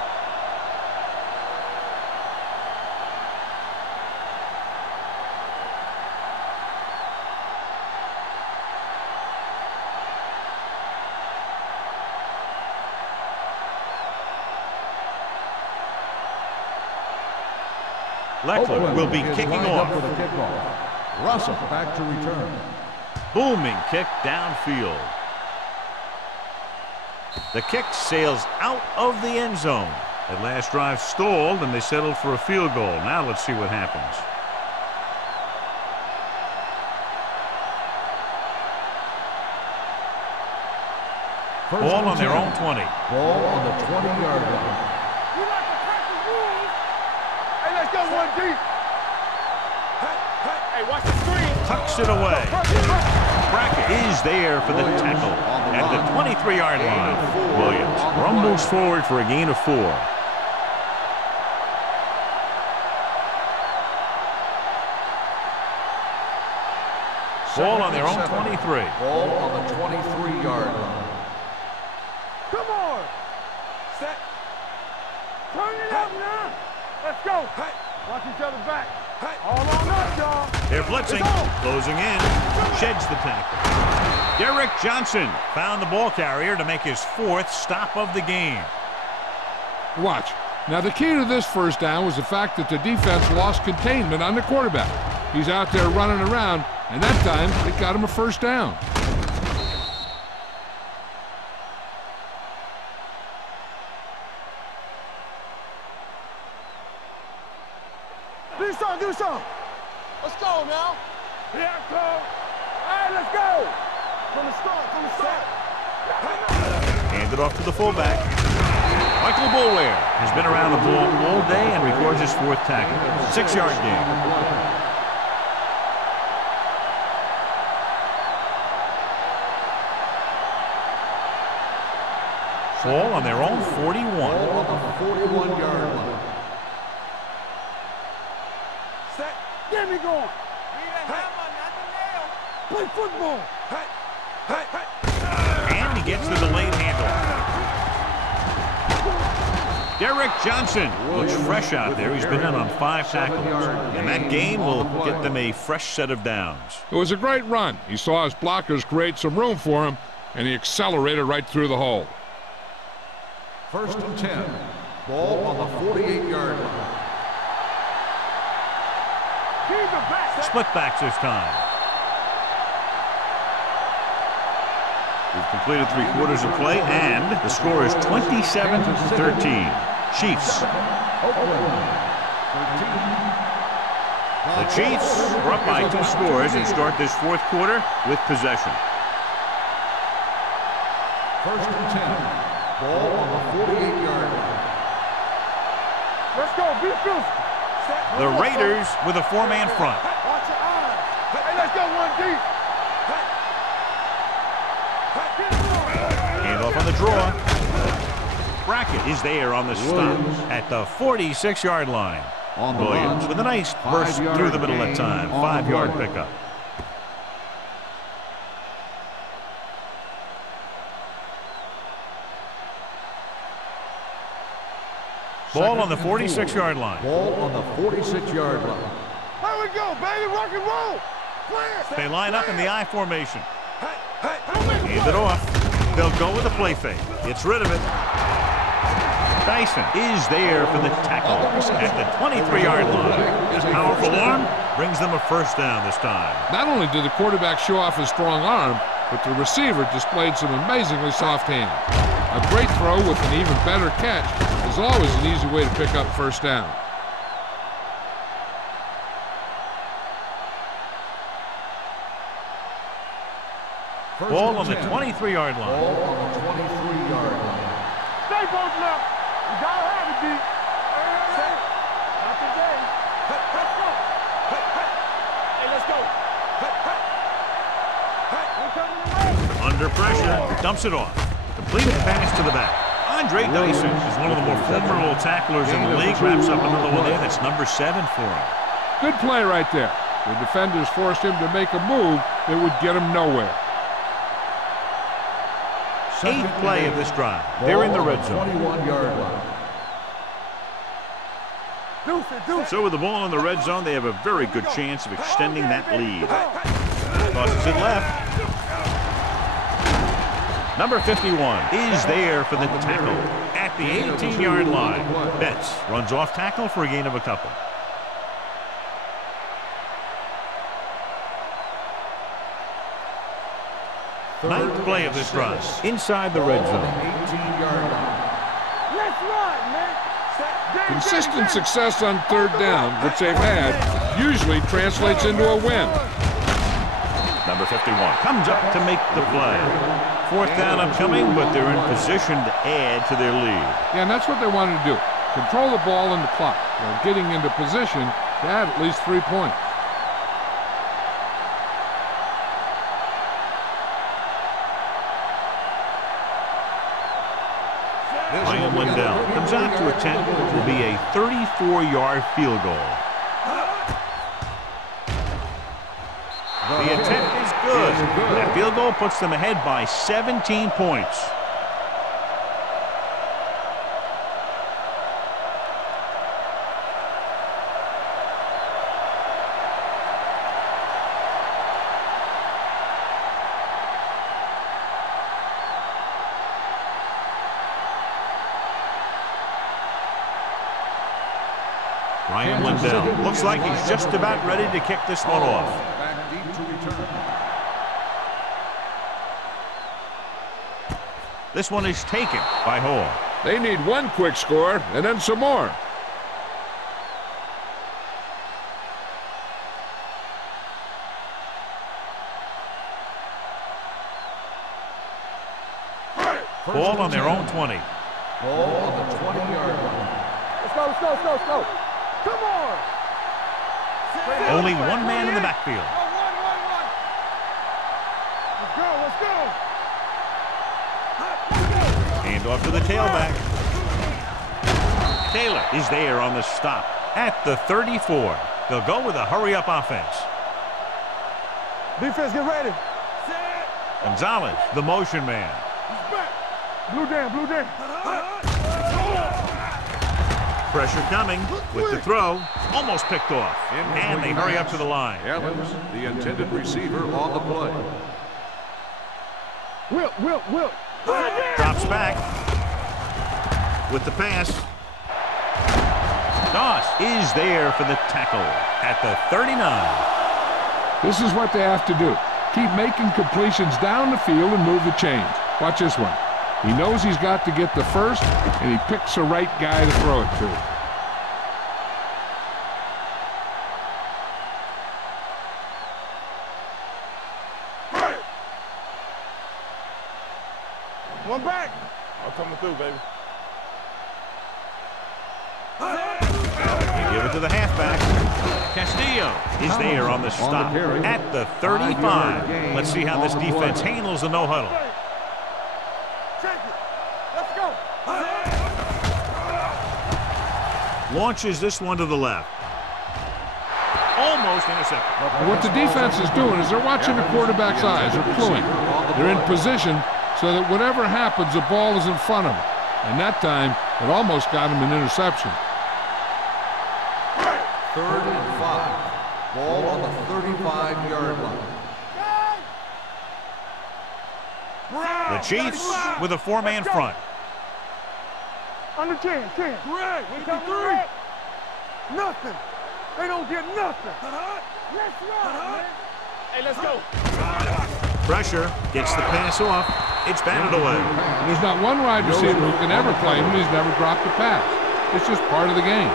Leckler will be kicking off. For the kickoff. Russell back to return. Booming kick downfield. The kick sails out of the end zone. That last drive stalled, and they settled for a field goal. Now let's see what happens. Ball on their own 20. Ball on the 20-yard line. You like to crack the rules? Hey, let's go one deep. Hey, watch the screen. Tucks it away. Brackett is there for the tackle at the 23-yard line. Williams rumbles forward for a gain of 4. Ball on their own 23. Ball on the 23-yard line. Come on. Set. Turn it up now. Let's go. Watch each other back. All on us, y'all. They're blitzing, closing in, sheds the tackle. Derek Johnson found the ball carrier to make his 4th stop of the game. Watch. Now, the key to this first down was the fact that the defense lost containment on the quarterback. He's out there running around, and that time it got him a first down. Do something. Let's go now. Yeah, go. All right, let's go. From the start. Hand it off to the fullback. Michael Boulware has been around the ball all day and records his 4th tackle. 6-yard gain. Ball on their own 41. Ball on the 41-yard line. Set. Get me going. Play football. And he gets the delayed handle. Derek Johnson looks fresh out there. He's been in on 5 tackles. And that gain will get them a fresh set of downs. It was a great run. He saw his blockers create some room for him, and he accelerated right through the hole. 1st and 10. Ball on the 48-yard line. Split backs this time. We've completed 3/4 of play, and the score is 27-13. Chiefs. The Chiefs are up by 2 scores and start this 4th quarter with possession. 1st and 10. Ball on the 48-yard line. Let's go. Be physical. The Raiders with a 4-man front. Watch your eyes. Hey, let's go one deep. Hand off on the draw. Brackett is there on the stop at the 46-yard line. Williams with a nice burst through the middle that time. 5-yard pickup. Ball on the 46-yard line. Ball on the 46-yard line. Here we go, baby. Rock and roll. Clear. They line up in the I formation. Hand it off. They'll go with a play fake. Gets rid of it. Dyson is there for the tackle at the 23-yard line. His powerful arm brings them a first down this time. Not only did the quarterback show off his strong arm, but the receiver displayed some amazingly soft hands. A great throw with an even better catch is always an easy way to pick up first down. Ball on the 23-yard line. Ball on the 23-yard line. Stay both left. You gotta have it, D. Not today. Let's go. Hey, let's go. Under pressure, dumps it off. Completed pass to the back. Andre Dyson is one of the more formidable tacklers in the league. Wraps up another one there. That's number 7 for him. Good play right there. The defenders forced him to make a move that would get him nowhere. 8th play of this drive. They're in the red zone. 21-yard line. So with the ball in the red zone, they have a very good chance of extending that lead. Tosses it left. Number 51 is there for the tackle at the 18-yard line. Betts runs off tackle for a gain of a couple. Ninth play of this drive. Inside the red zone. 18-yard line. Let's run, man. Consistent success on third down, which they've had, usually translates into a win. Number 51 comes up to make the play. Fourth down upcoming, but they're in position to add to their lead. Yeah, and that's what they wanted to do. Control the ball and the clock while getting into position to add at least 3 points. Ryan Lindell comes out to attempt what will be a 34-yard field goal. The attempt is good. That field goal puts them ahead by 17 points. Ryan Lindell looks like he's just about ready to kick this one off. Back deep to return. This one is taken by Hall. They need one quick score and then some more. Ball on their own 20. Ball on the 20-yard line. Let's go, let's go, let's go, let's go. Come on. Only one man in the backfield. Run. Let's go. Hand off to the tailback. Taylor is there on the stop at the 34. They'll go with a hurry-up offense. Defense, get ready. Gonzalez, the motion man. Blue down. Pressure coming with the throw. Almost picked off. And they hurry up to the line. Evans, the intended receiver on the play. Will. Drops back with the pass. Doss is there for the tackle at the 39. This is what they have to do. Keep making completions down the field and move the chains. Watch this one. He knows he's got to get the first, and he picks the right guy to throw it to. One back. I'm coming through, baby. They give it to the halfback. Castillo is there on the stop at the 35. Let's see how this defense handles the no-huddle. Check it. Let's go. Launches this one to the left. Almost intercepted. And what the defense is doing is they're watching the quarterback's eyes. They're cluing. They're in position so that whatever happens, the ball is in front of them. And that time, it almost got him an interception. 3rd and 5. Ball on the 35-yard line. The Chiefs with a 4-man front. Under 10. Greg, We 53. coming. Nothing. They don't get nothing. Let's run, man. Hey, let's go. Pressure gets the pass off. It's batted away. And there's not one wide receiver who can ever claim he's never dropped a pass. It's just part of the game.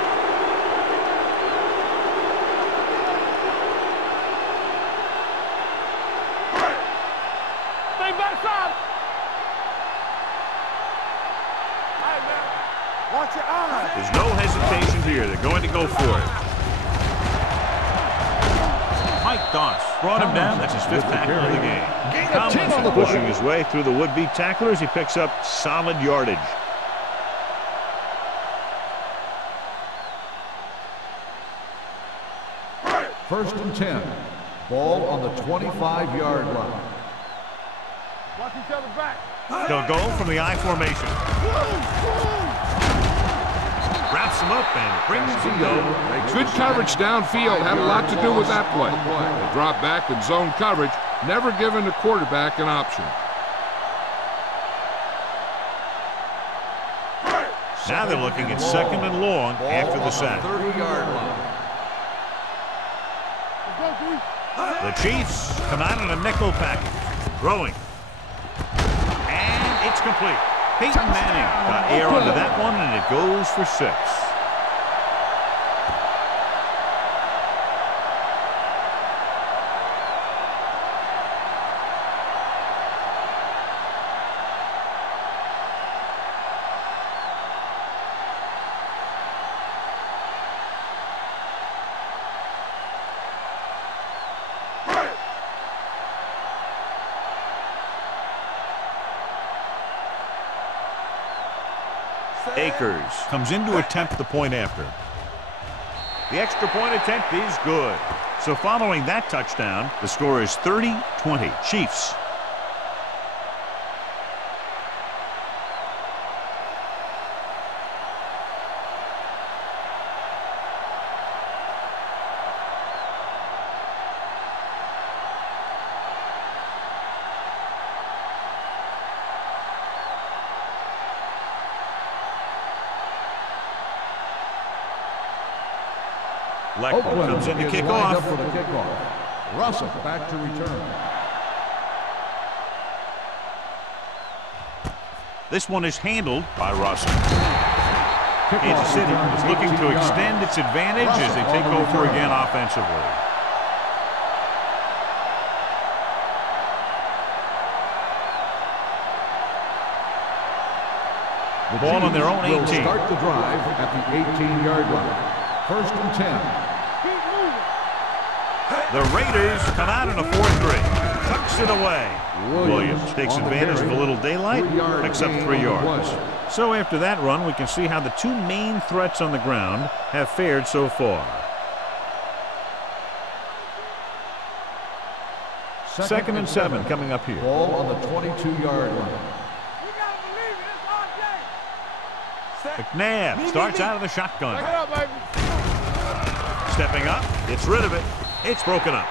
Stay backside. All right, man. Watch your eyes. There's no hesitation here. They're going to go for it. Mike Doss brought him down. That's his 5th tackle of the game. Tomlinson pushing his way through the would-be tacklers. He picks up solid yardage. First and 10. Ball on the 25-yard line. Watch each other back. They'll go from the I formation. Wraps him up and brings him down. Good coverage downfield had a lot to do with that play. The drop back and zone coverage, never giving the quarterback an option. Now they're looking at 2nd and long after the sack. 30-yard line. The Chiefs come out in a nickel package. Throwing. complete. Peyton Manning got air onto that one, and it goes for 6. Akers comes in to attempt the point after. The extra point attempt is good. So following that touchdown, the score is 30-20 Chiefs. Leckman comes in to kick off. For the kickoff. Russell back to return. This one is handled by Russell. Kansas City is looking to extend its advantage as they take over again offensively. The ball on their own 18. Will start the drive at the 18-yard line. 1st and 10. The Raiders come out in a 4-3. Tucks it away. Williams takes advantage of a little daylight, picks up 3 yards. So after that run, we can see how the two main threats on the ground have fared so far. 2nd and 7 coming up here. Ball on the 22-yard line. McNabb starts out of the shotgun. Stepping up, gets rid of it. It's broken up.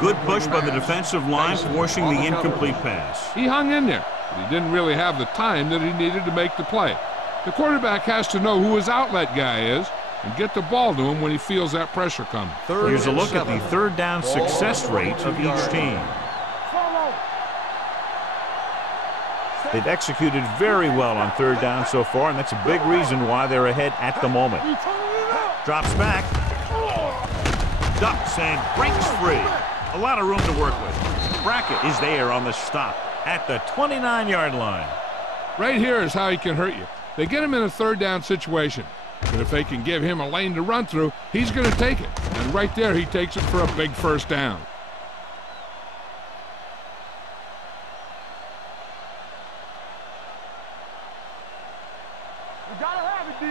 Good push by the defensive line, forcing the incomplete pass. He hung in there, but he didn't really have the time that he needed to make the play. The quarterback has to know who his outlet guy is and get the ball to him when he feels that pressure coming. Here's a look at the 3rd down success rate of each team. They've executed very well on 3rd down so far, and that's a big reason why they're ahead at the moment. Drops back. Ducks and breaks free. A lot of room to work with. Brackett is there on the stop at the 29-yard line. Right here is how he can hurt you. They get him in a 3rd down situation. But if they can give him a lane to run through, he's going to take it. And right there, he takes it for a big 1st down. You gotta have it, D.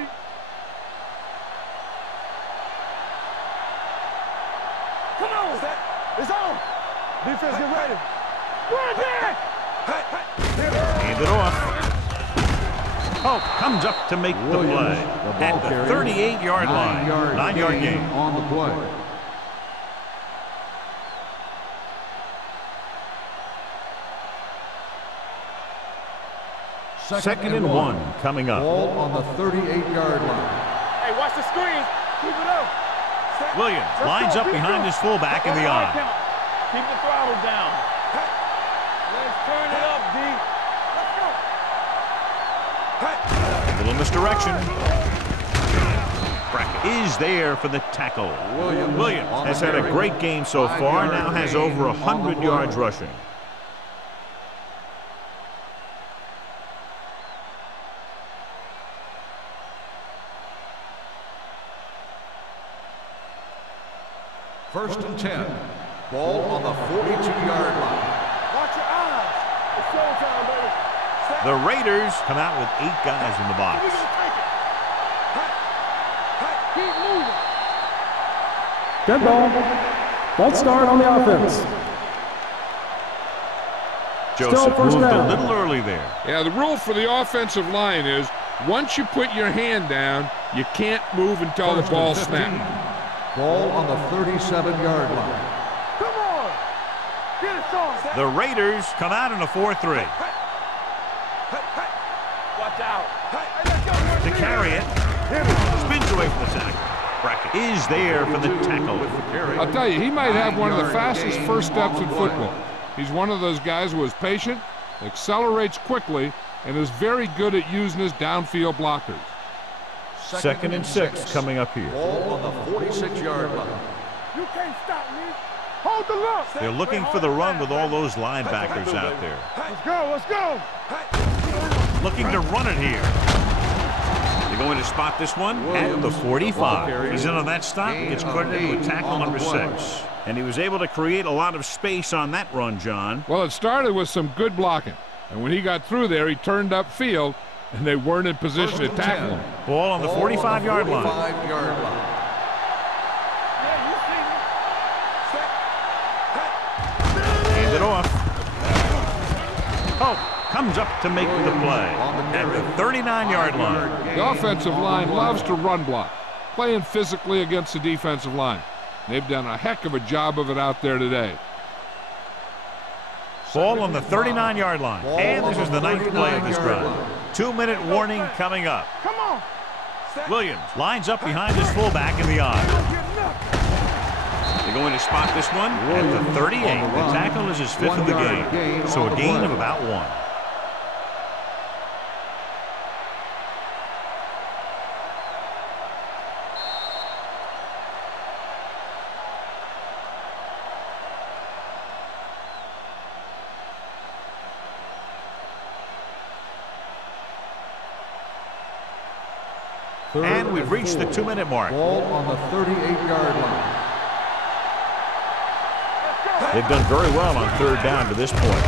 Come on, set. It's on. Defense get ready. Run there. Hand it off. Pope comes up to make the play at the 38-yard line. 9-yard gain on the play. Second and 1 coming up. Ball on the 38-yard line. Hey, watch the screen. Keep it up. Set. Williams Let's lines go, up behind his fullback in the eye. Keep the throttle down. Let's turn it up, D. Let's go. Little misdirection. Brackett is there for the tackle. Williams has had a great game so far, now has over 100 yards rushing. First and 10. Ball on the 42-yard line. Watch your eyes. It's showtime, baby. Set. The Raiders come out with 8 guys in the box. We're gonna take it. Keep moving. Good ball. False start on the offense. Joseph first moved down. a little early there. Yeah, the rule for the offensive line is once you put your hand down, you can't move until the ball snaps. Ball on the 37-yard line. Come on. Get it started. The Raiders come out in a 4-3. Watch out. Hey, let's go. To carry it, spins away from the tackle. Brackett is there for the tackle. I'll tell you, he might have one of the fastest first steps in football. He's one of those guys who is patient, accelerates quickly, and is very good at using his downfield blockers. 2nd and 6 coming up here. Ball on the 46-yard line. You can't stop me. Hold the look. They're looking for the run with all those linebackers out there. Let's go, let's go. Looking to run it here. They're going to spot this one at the 45. He's in on that stop. Gets credited with tackle number 6. And he was able to create a lot of space on that run, John. Well, it started with some good blocking. And when he got through there, he turned upfield, and they weren't in position to tackle him. Ball on the 45-yard line. Hand it off. Oh, comes up to make the play at the 39-yard line. The offensive line loves to run block, playing physically against the defensive line. They've done a heck of a job of it out there today. Ball on the 39-yard line. And this is the 9th play of this drive. 2-minute warning coming up. Come on. Williams lines up behind his fullback in the eye. They're going to spot this one at the 38. The tackle is his 5th of the game, so a gain of about 1. And we've reached the 2-minute mark. Ball on the 38-yard line. They've done very well on 3rd down to this point.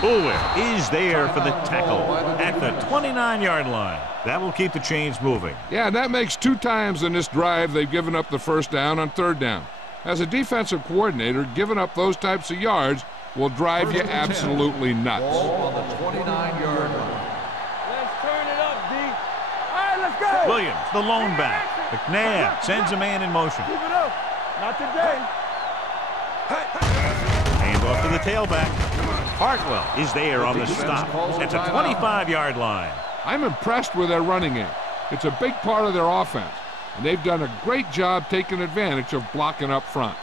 Bulwer is there for the tackle at the 29-yard line. That will keep the chains moving. Yeah, that makes 2 times in this drive they've given up the 1st down on 3rd down. As a defensive coordinator, giving up those types of yards will drive you absolutely nuts. Ball on the 29-yard line. Williams, the lone back. McNabb sends a man in motion. Keep it up. Not today. Hand off to the tailback. Hartwell is there on the stop at the 25-yard line. I'm impressed with their running game. It's a big part of their offense, and they've done a great job taking advantage of blocking up front.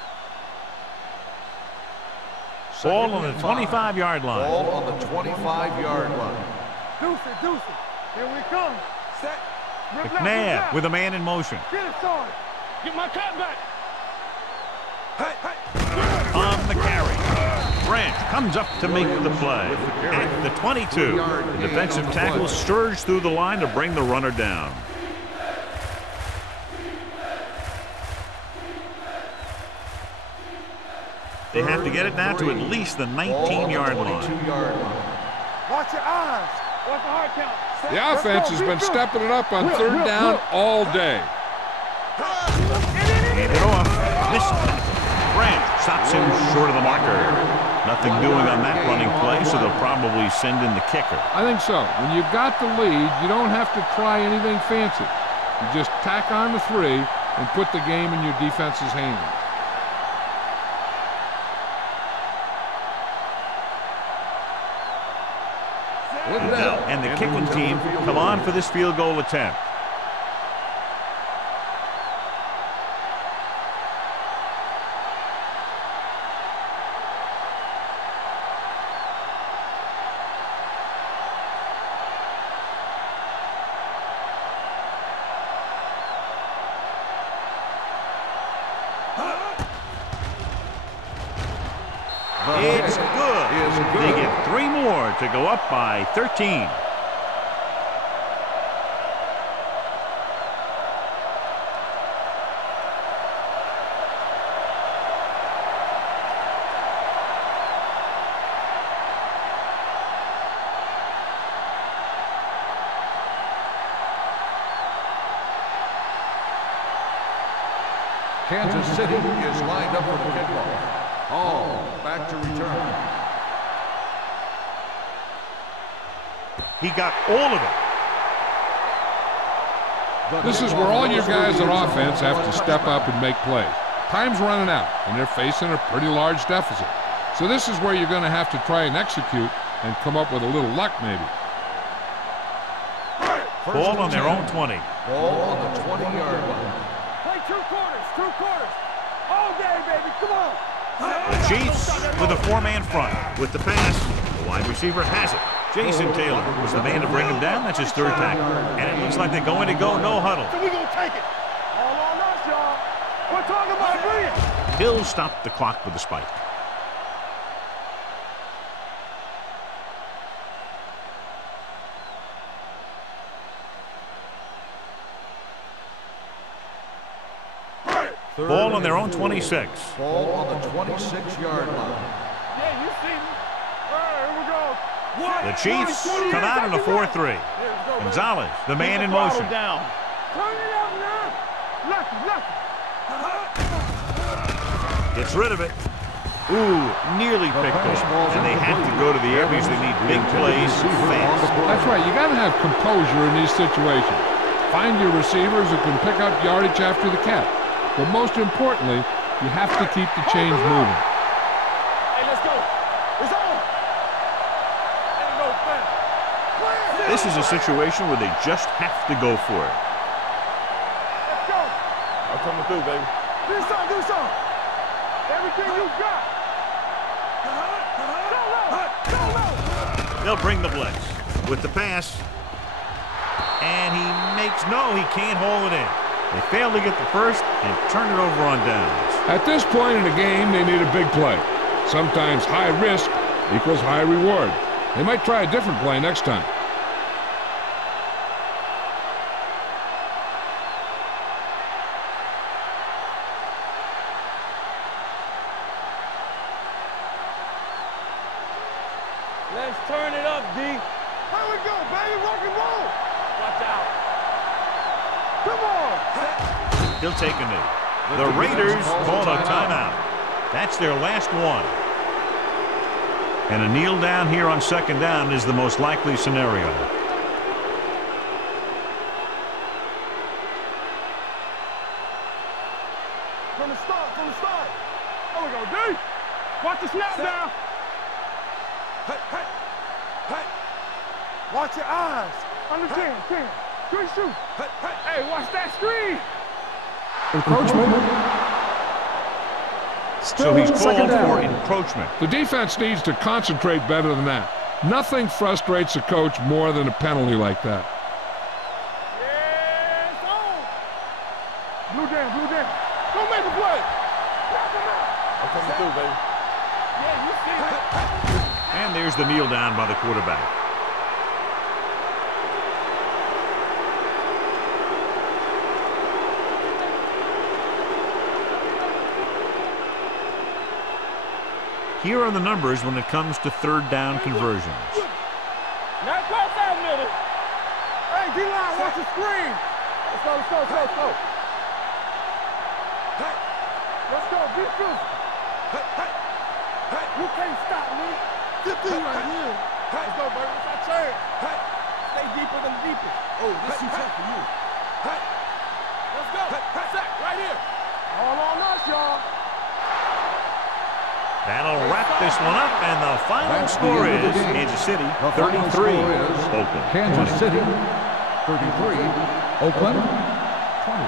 Ball on the 25-yard line. Ball on the 25-yard line. Deuce it. Here we come. Set. McNabb with a man in motion. Get it, Sarge. Get my cut back. On the carry. Branch comes up to make the play at the 22. The defensive tackle surged through the line to bring the runner down. They have to get it now to at least the 19-yard line. Watch your eyes. Watch the hard count. The offense has been stepping it up on 3rd down all day. Hand it off. This Branch stops him short of the marker. Nothing doing on that running play, so they'll probably send in the kicker. I think so. When you've got the lead, you don't have to try anything fancy. You just tack on the 3 and put the game in your defense's hands. And the kicking team come on for this field goal attempt. It's good. They get 3 more to go up by 13. Kansas City is lined up for the kickoff. All back to return. He got all of it. This is where all your guys on offense have to step up and make plays. Time's running out, and they're facing a pretty large deficit. So this is where you're going to have to try and execute and come up with a little luck maybe. Ball on their own 20. Ball on the 20-yard line. Play 2 quarters. All day, baby. Come on. The Chiefs with a 4-man front. With the pass, the wide receiver has it. Jason Taylor was the man to bring him down. That's his third tackle. And it looks like they're going to go no huddle. So we're going to take it. All on us, y'all. We're talking about brilliant. Hill stopped the clock with the spike. Ball on their own 26. Ball on the 26-yard line. Yeah, you see me. All right, here we go. What? The Chiefs come out in a 4-3. Gonzalez, the man in motion. Down. Turn it up now. Lucky. Gets rid of it. Ooh, nearly picked off. And they have to go to the air because they need big plays fast. That's right. You got to have composure in these situations. Find your receivers who can pick up yardage after the catch. But most importantly, you have to keep the chains moving. Hey, let's go. It's on. Ain't no fence. This is a situation where they just have to go for it. Let's go. I'm coming through, baby. Do something. Everything you got. Go low. They'll bring the blitz with the pass. And he can't hold it in. They fail to get the first and turn it over on downs. At this point in the game, they need a big play. Sometimes high risk equals high reward. They might try a different play next time. Let's turn it up, D. Here we go, baby. Rock and roll. Watch out. Come on. He'll take a knee. The Raiders called a timeout. That's their last one. And a kneel down here on second down is the most likely scenario. From the start. There we go, D. Watch the snap down. Hey. Watch your eyes. Understand, 10. Good shoot. Hey, watch that screen. Encroachment. So he's called second down. for encroachment. The defense needs to concentrate better than that. Nothing frustrates a coach more than a penalty like that. Yeah, it's on. Blue down. Don't make a play. Knock him out. I'm coming through, baby. Yeah, you see it. And there's the kneel down by the quarterback. Here are the numbers when it comes to third down conversions. Not cross out middle. Hey, D-line, watch the screen. Let's go. Hey. Let's go, defense. Hey. You can't stop me. Get through right here. Let's go, baby. It's our turn. Hey. Stay deeper than the deepest. Oh, this too tough for you. Hey. Let's go. Sack right here. All on us, y'all. That'll wrap this one up, and the final That's score the end of is the game. Kansas City The final 33, score is Oakland Kansas 20. City 33, Oakland 20.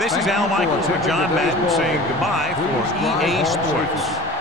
This is Thank Al you for Michaels with attending John today's Madden ball saying game. goodbye Please for drive EA all Sports. safely.